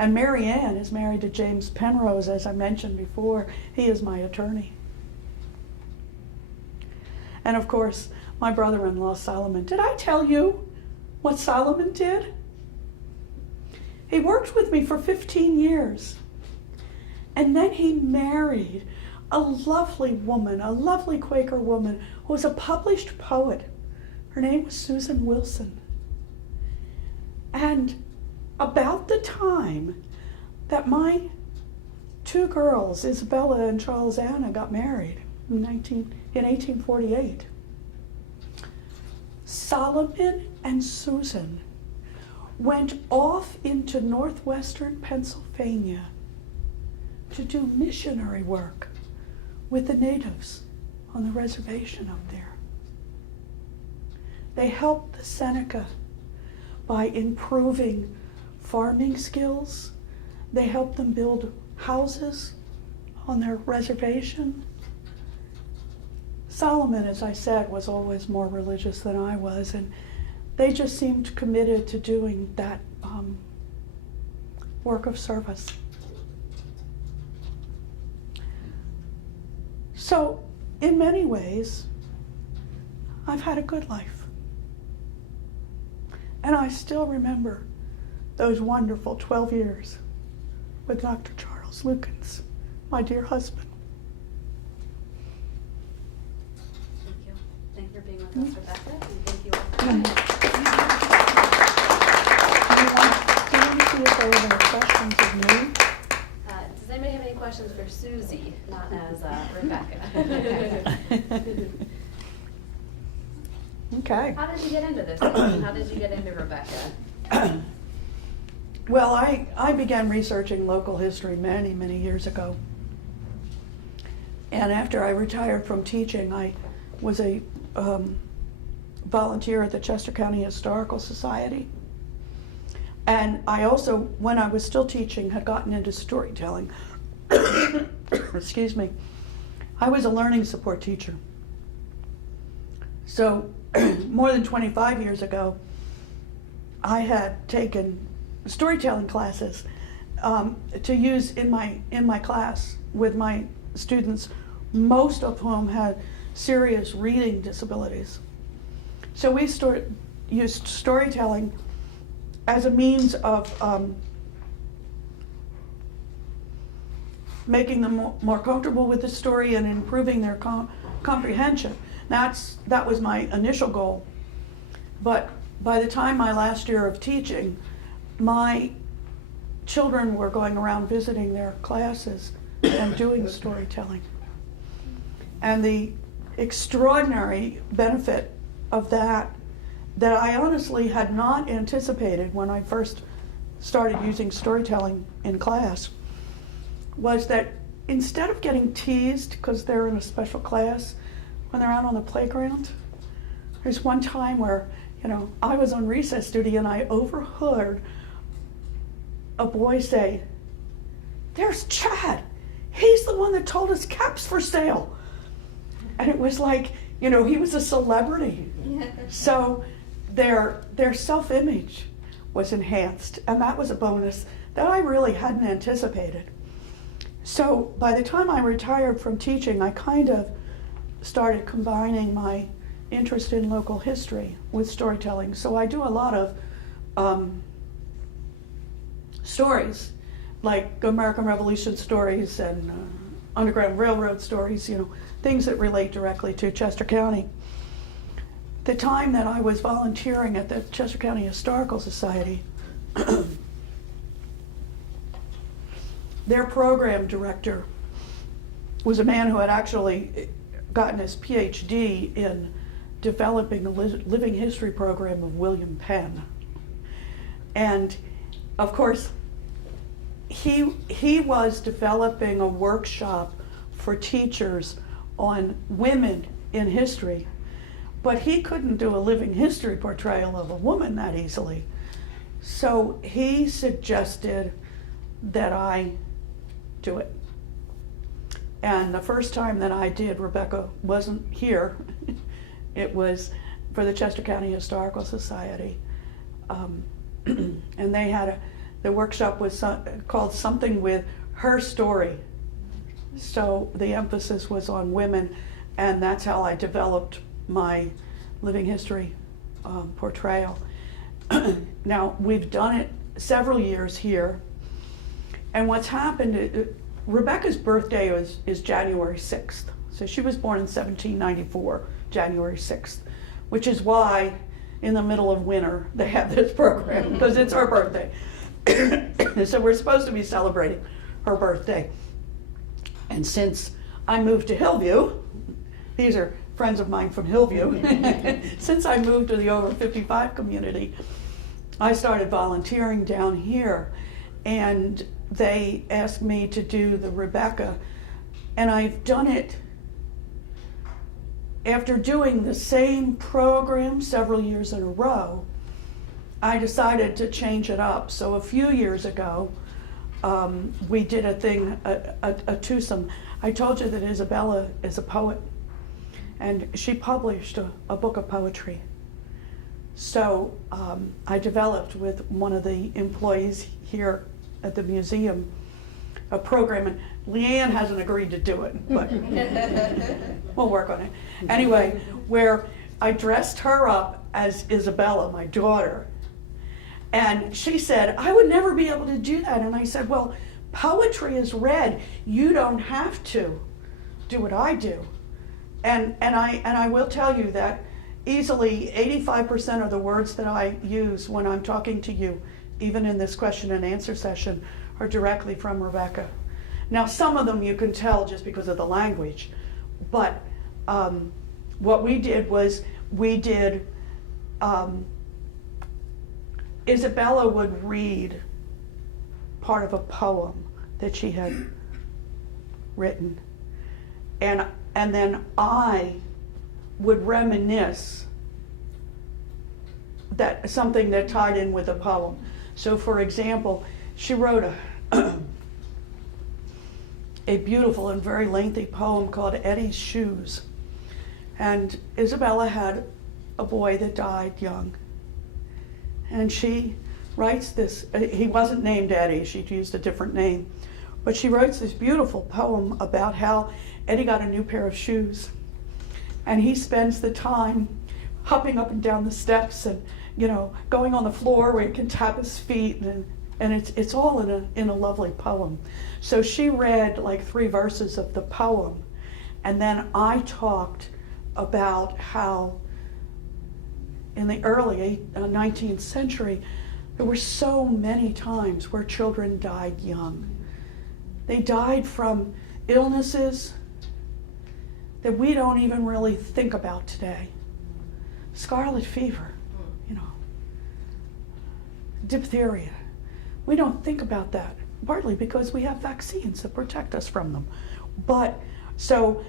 And Mary Ann is married to James Penrose, as I mentioned before. He is my attorney. And of course, my brother-in-law Solomon. Did I tell you what Solomon did? He worked with me for 15 years. And then he married a lovely woman, a lovely Quaker woman who was a published poet. Her name was Susan Wilson. And about the time that my two girls, Isabella and Charles Anna, got married in 1848, Solomon and Susan went off into northwestern Pennsylvania to do missionary work with the natives on the reservation up there. They helped the Seneca by improving farming skills. They helped them build houses on their reservation. Solomon, as I said, was always more religious than I was, and they just seemed committed to doing that work of service. So, in many ways, I've had a good life. And I still remember those wonderful 12 years with Dr. Charles Lukens, my dear husband. Thank you. Thank you for being with us, Rebecca, and thank you all for Mm. coming. Do you want to see if there were any questions of me? Does anybody have any questions for Susie, not as Rebecca? Okay. How did you get into this? How did you get into Rebecca? Well, I began researching local history many, many years ago. And after I retired from teaching, I was a volunteer at the Chester County Historical Society. And I also, when I was still teaching, had gotten into storytelling. Excuse me. I was a learning support teacher. So more than 25 years ago, I had taken storytelling classes to use in my class with my students, most of whom had serious reading disabilities. So we used storytelling as a means of making them more comfortable with the story and improving their comprehension. That was my initial goal. But by the time my last year of teaching, my children were going around visiting their classes and doing storytelling. And the extraordinary benefit of that I honestly had not anticipated when I first started using storytelling in class, was that instead of getting teased because they're in a special class when they're out on the playground, there's one time where, I was on recess duty and I overheard a boy say, "There's Chad. He's the one that told us caps for sale." And it was like, he was a celebrity. So their self-image was enhanced, and that was a bonus that I really hadn't anticipated. So by the time I retired from teaching, I kind of started combining my interest in local history with storytelling. So I do a lot of stories, like American Revolution stories and Underground Railroad stories, things that relate directly to Chester County. The time that I was volunteering at the Chester County Historical Society, their program director was a man who had actually gotten his PhD in developing the living history program of William Penn. And of course, he was developing a workshop for teachers on women in history, but he couldn't do a living history portrayal of a woman that easily. So he suggested that I do it. And the first time that I did, Rebecca wasn't here. It was for the Chester County Historical Society. And they had the workshop was called something with her story. So the emphasis was on women, and that's how I developed my living history portrayal. Now, we've done it several years here, and what's happened, Rebecca's birthday is January 6th. So she was born in 1794, January 6th, which is why in the middle of winter they have this program, because it's her birthday. So we're supposed to be celebrating her birthday. And since I moved to Hillview, these are friends of mine from Hillview, since I moved to the over 55 community, I started volunteering down here, and they asked me to do the Rebecca, and I've done it after doing the same program several years in a row. I decided to change it up. So a few years ago, we did a twosome. I told you that Isabella is a poet, and she published a book of poetry. So I developed with one of the employees here at the museum a program, and Leanne hasn't agreed to do it, but we'll work on it. Anyway, where I dressed her up as Isabella, my daughter, and she said, "I would never be able to do that." And I said, "Well, poetry is read. You don't have to do what I do." And I will tell you that easily 85% of the words that I use when I'm talking to you, even in this question and answer session, are directly from Rebecca. Now, some of them you can tell just because of the language, but what we did was Isabella would read part of a poem that she had written, and then I would reminisce that something that tied in with a poem. So for example, she wrote a beautiful and very lengthy poem called Eddie's Shoes. And Isabella had a boy that died young. And she writes this, he wasn't named Eddie, she used a different name. But she writes this beautiful poem about how Eddie got a new pair of shoes. And he spends the time hopping up and down the steps and, going on the floor where he can tap his feet, and it's all in a lovely poem. So she read like 3 verses of the poem, and then I talked about how in the early 19th century, there were so many times where children died young. They died from illnesses that we don't even really think about today. Scarlet fever, diphtheria. We don't think about that, partly because we have vaccines that protect us from them. But, so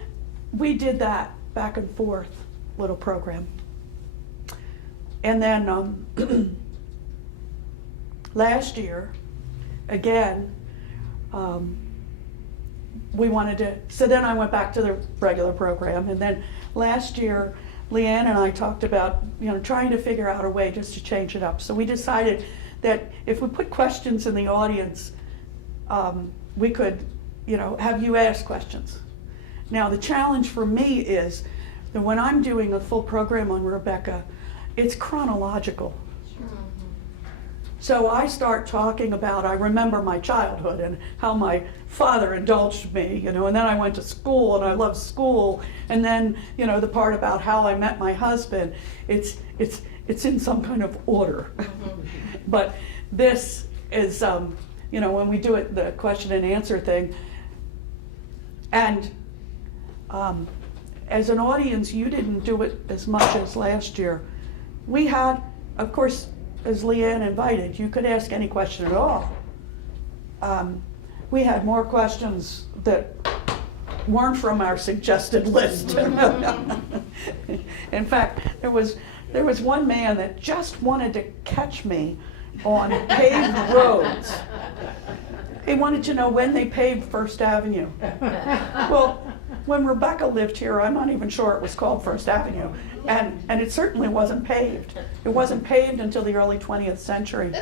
we did that back and forth little program. And then last year, again, we wanted to, so then I went back to the regular program, and then last year, Leanne and I talked about, trying to figure out a way just to change it up. So we decided that if we put questions in the audience, we could, have you ask questions. Now the challenge for me is that when I'm doing a full program on Rebecca, it's chronological. So I start talking about, I remember my childhood and how my father indulged me, and then I went to school and I loved school, and then, the part about how I met my husband, it's in some kind of order. But this is, when we do it, the question and answer thing, and as an audience, you didn't do it as much as last year. We had, of course, as Leanne invited, you could ask any question at all. We had more questions that weren't from our suggested list. In fact, there was one man that just wanted to catch me on paved roads. He wanted to know when they paved First Avenue. Well, when Rebecca lived here, I'm not even sure it was called First Avenue. And it certainly wasn't paved. It wasn't paved until the early 20th century.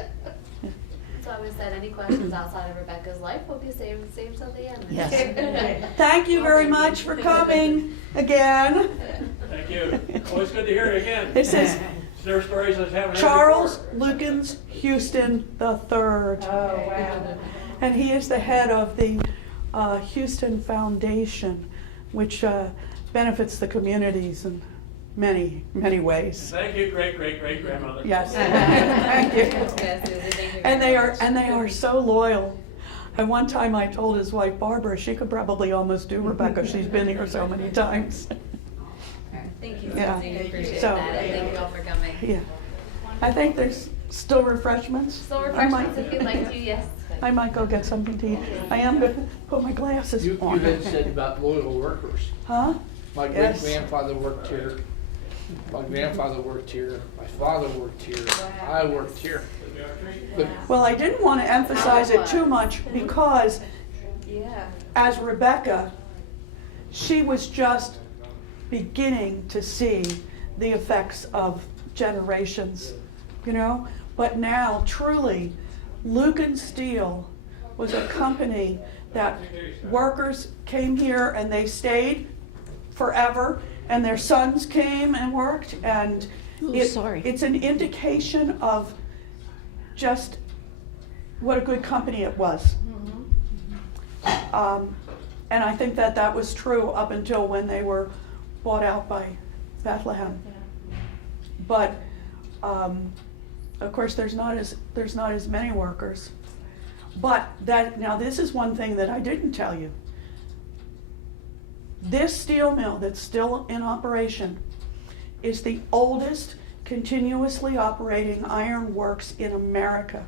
So I always said any questions outside of Rebecca's life will be saved till the end. Yes. Thank you very much for coming again. Thank you. Always good to hear you again. This is There are stories I haven't heard Charles before. Lukens Houston III. Oh, wow. And he is the head of the Houston Foundation, which benefits the communities in many, many ways. Thank you, great-great-great-grandmother. Yes, thank you. Yes, Susie, thank you And very they are so loyal. And one time I told his wife Barbara she could probably almost do Rebecca. She's been here so many times. Thank you, Yeah. Susie. Appreciate So- that. And thank you all for coming. Yeah, I think there's still refreshments. Still I refreshments might- if you'd like to, yes. I might go get something to eat. I am going to put my glasses You on. had said about loyal workers. Huh? My Yes. great-grandfather worked here. My grandfather worked here. My father worked here. I worked here. But Well, I didn't want to emphasize it too much because Yeah. as Rebecca, she was just beginning to see the effects of generations, But now, truly, Luken Steel was a company that workers came here and they stayed forever, and their sons came and worked, and it's an indication of just what a good company it was. And I think that was true up until when they were bought out by Bethlehem. But of course, there's not as many workers. But now this is one thing that I didn't tell you. This steel mill that's still in operation is the oldest continuously operating ironworks in America.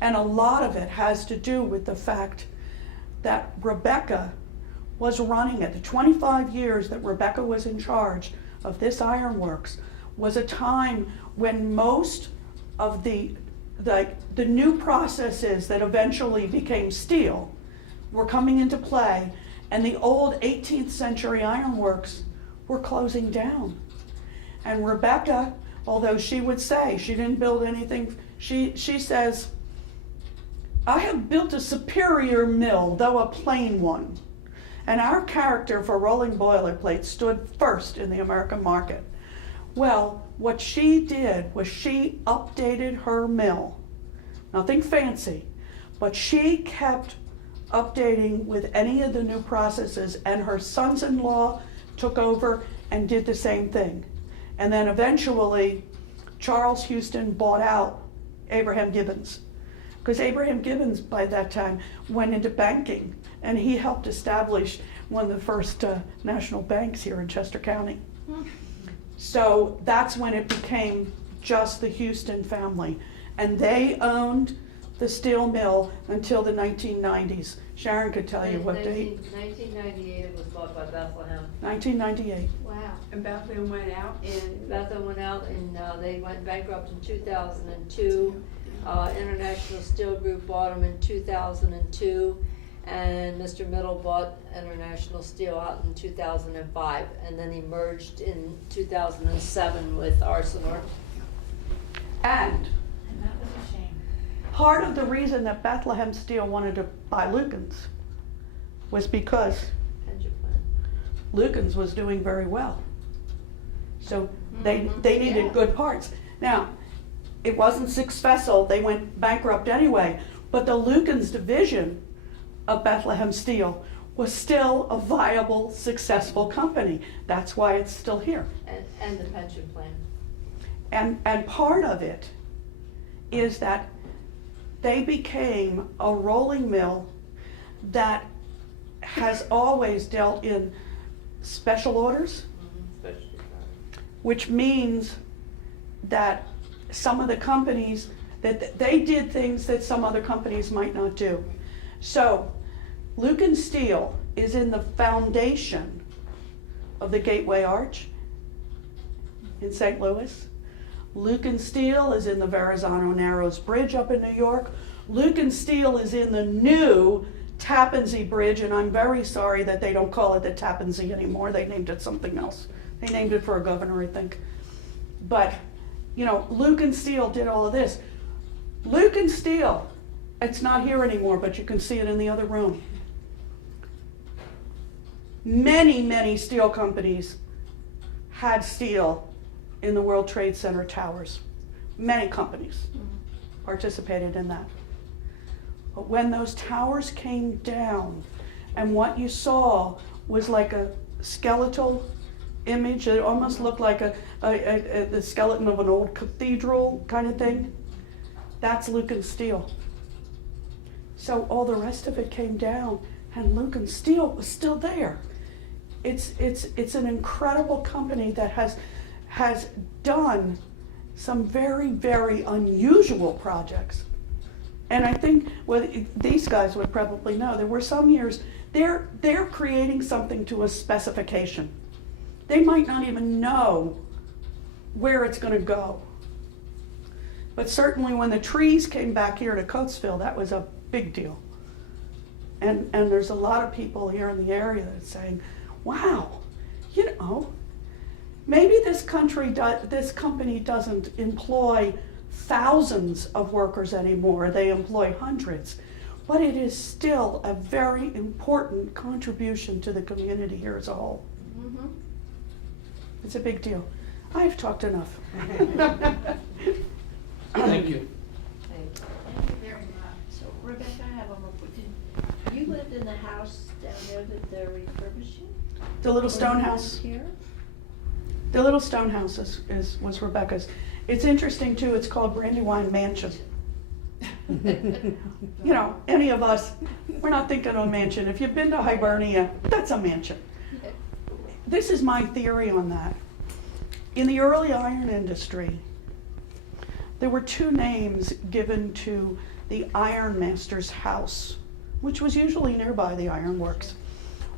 And a lot of it has to do with the fact that Rebecca was running it. The 25 years that Rebecca was in charge of this ironworks was a time when most of the new processes that eventually became steel were coming into play, and the old 18th century ironworks were closing down. And Rebecca, although she would say she didn't build anything, she says, "I have built a superior mill, though a plain one." And our character for rolling boilerplate stood first in the American market. Well, what she did was she updated her mill. Nothing fancy, but she kept updating with any of the new processes, and her sons-in-law took over and did the same thing. And then eventually, Charles Houston bought out Abraham Gibbons, because Abraham Gibbons by that time went into banking, and he helped establish one of the first national banks here in Chester County. So that's when it became just the Houston family, and they owned the steel mill until the 1990s. Sharon could tell you what date. 1998 it was bought by Bethlehem. 1998. Wow. And Bethlehem went out. And Bethlehem went out and they went bankrupt in 2002. International Steel Group bought them in 2002. And Mr. Middle bought International Steel out in 2005. And then he merged in 2007 with Arsenal. And And that was a shame. part of the reason that Bethlehem Steel wanted to buy Lukens was because Pension plan. Lukens was doing very well. So they needed Yeah. good parts. Now, it wasn't successful, they went bankrupt anyway, but the Lukens division of Bethlehem Steel was still a viable, successful company. That's why it's still here. And the pension plan. And part of it is that they became a rolling mill that has always dealt in special orders, Specialty product. which means that some of the companies, that they did things that some other companies might not do. So, Luken Steel is in the foundation of the Gateway Arch in St. Louis. Luken Steel is in the Verrazano Narrows Bridge up in New York. Luken Steel is in the new Tappan Zee Bridge, and I'm very sorry that they don't call it the Tappan Zee anymore. They named it something else. They named it for a governor, I think. But, you know, Luken Steel did all of this. Luken Steel, it's not here anymore, but you can see it in the other room. Many, many steel companies had steel in the World Trade Center towers. Many companies participated in that. But when those towers came down, and what you saw was like a skeletal image, it almost looked like the skeleton of an old cathedral kind of thing, that's Luken Steel. So all the rest of it came down, and Luken Steel was still there. It's an incredible company that has done some very, very unusual projects. And I think, well, these guys would probably know, there were some years, they're creating something to a specification. They might not even know where it's gonna go. But certainly when the trees came back here to Coatesville, that was a big deal. And there's a lot of people here in the area that are saying, wow, you know, maybe this company doesn't employ thousands of workers anymore, they employ hundreds, but it is still a very important contribution to the community here as a whole. It's a big deal. I've talked enough. Thank you. Thank Very much. So Rebecca, I have one more question. You lived in the house down there that they're refurbishing? The little stone house. Here? The little stone house was Rebecca's. It's interesting too, it's called Brandywine Mansion. You know, any of us, we're not thinking of a mansion. If you've been to Hibernia, that's a mansion. This is my theory on that. In the early iron industry, there were two names given to the ironmaster's house, which was usually nearby the ironworks.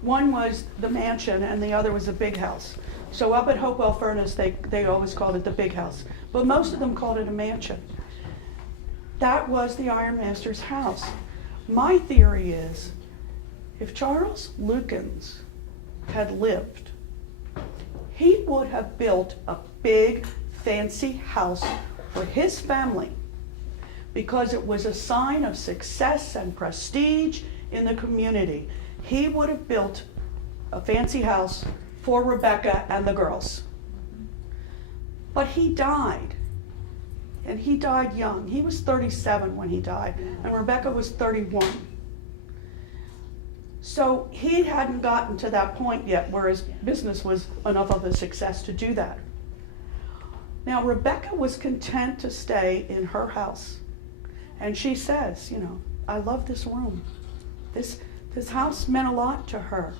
One was the mansion and the other was a big house. So up at Hopewell Furnace, they always called it the big house, but most of them called it a mansion. That was the ironmaster's house. My theory is, if Charles Lukens had lived, he would have built a big, fancy house for his family because it was a sign of success and prestige in the community. He would have built a fancy house for Rebecca and the girls. But he died, and he died young. He was 37 when he died, and Rebecca was 31. So he hadn't gotten to that point yet where his business was enough of a success to do that. Now, Rebecca was content to stay in her house. And she says, I love this room. This house meant a lot to her.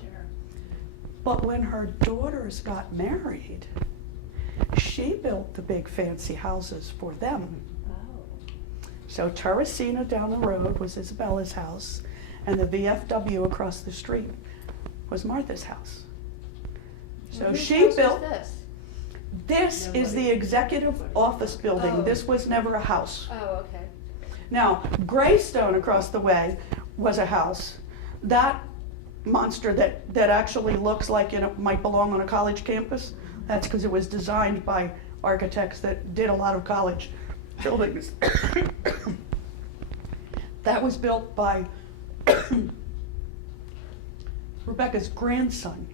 But when her daughters got married, she built the big fancy houses for them. So Teresina down the road was Isabella's house, and the VFW across the street was Martha's house. So Whose she house built. was this? This is the executive office building. Oh. This was never a house. Oh, okay. Now, Greystone across the way was a house. That monster that actually looks like it might belong on a college campus, that's because it was designed by architects that did a lot of college buildings. That was built by Rebecca's grandson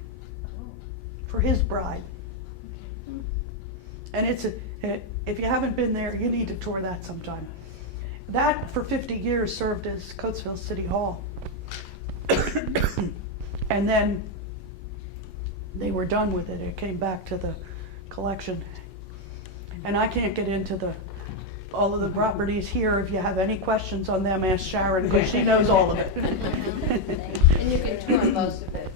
for his bride. And if you haven't been there, you need to tour that sometime. That, for 50 years, served as Coatesville City Hall. And then they were done with it. It came back to the collection. And I can't get into all of the properties here. If you have any questions on them, ask Sharon, because she knows all of it. And you can tour most of it.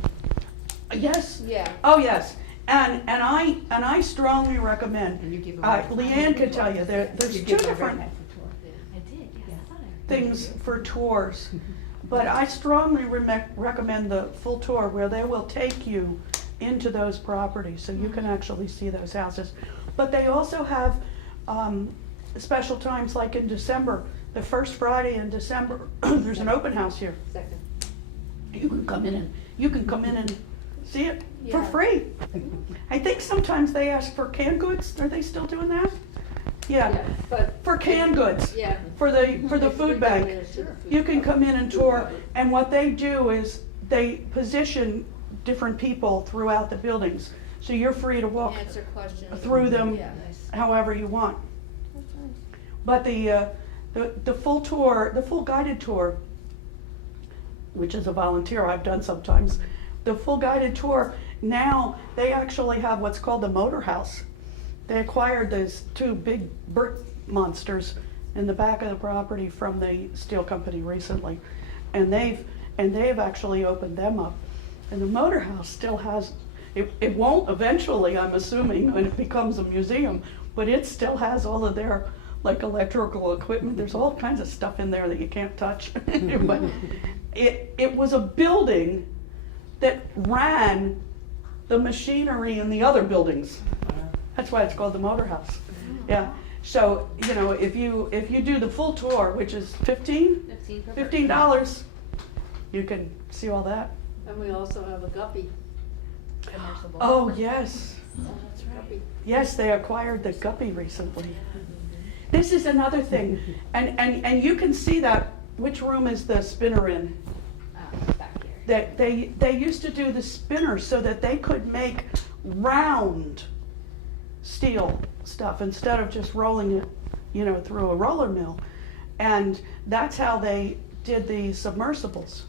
Yes. Yeah. Oh, yes. And I strongly recommend, Leanne could tell you, there's two different things for tours. But I strongly recommend the full tour where they will take you into those properties so you can actually see those houses. But they also have special times, like in December, the first Friday in December, there's an open house here. Second. You can come in and see it for Yeah. free. I think sometimes they ask for canned goods. Are they still doing that? Yeah, But, for canned goods, yeah. for the food bank. You can come in and tour, and what they do is they position different people throughout the buildings. So you're free to walk Answer questions. through them Yeah, nice. however you want. That's nice. But the full tour, the full guided tour, which is a volunteer I've done sometimes, the full guided tour, now they actually have what's called the motor house. They acquired those two big brick monsters in the back of the property from the steel company recently, and they've actually opened them up. And the motor house still has, it won't eventually, I'm assuming, when it becomes a museum, but it still has all of their like electrical equipment. There's all kinds of stuff in there that you can't touch. But it was a building that ran the machinery in the other buildings. That's why it's called the motor house. Yeah. So, if you do the full tour, which is $15, you can see all that. And we also have a guppy. Oh, yes. That's right. Yes, they acquired the guppy recently. This is another thing. And you can see that, which room is the spinner in? Back here. That they used to do the spinner so that they could make round steel stuff instead of just rolling it, through a roller mill. And that's how they did the submersibles.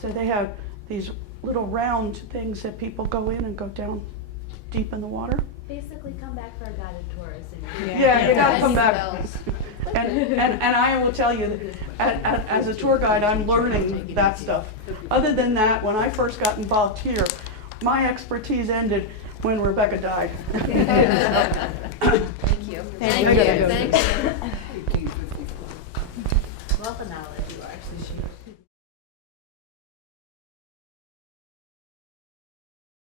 So they have these little round things that people go in and go down deep in the water. Basically, come back for a guided tour as soon as Yeah, you gotta come back. Bells. And I will tell you, as a tour guide, I'm learning that stuff. Other than that, when I first got involved here, my expertise ended when Rebecca died. Thank you. Thank you. Thank you. $18.54. Welcome, Alex.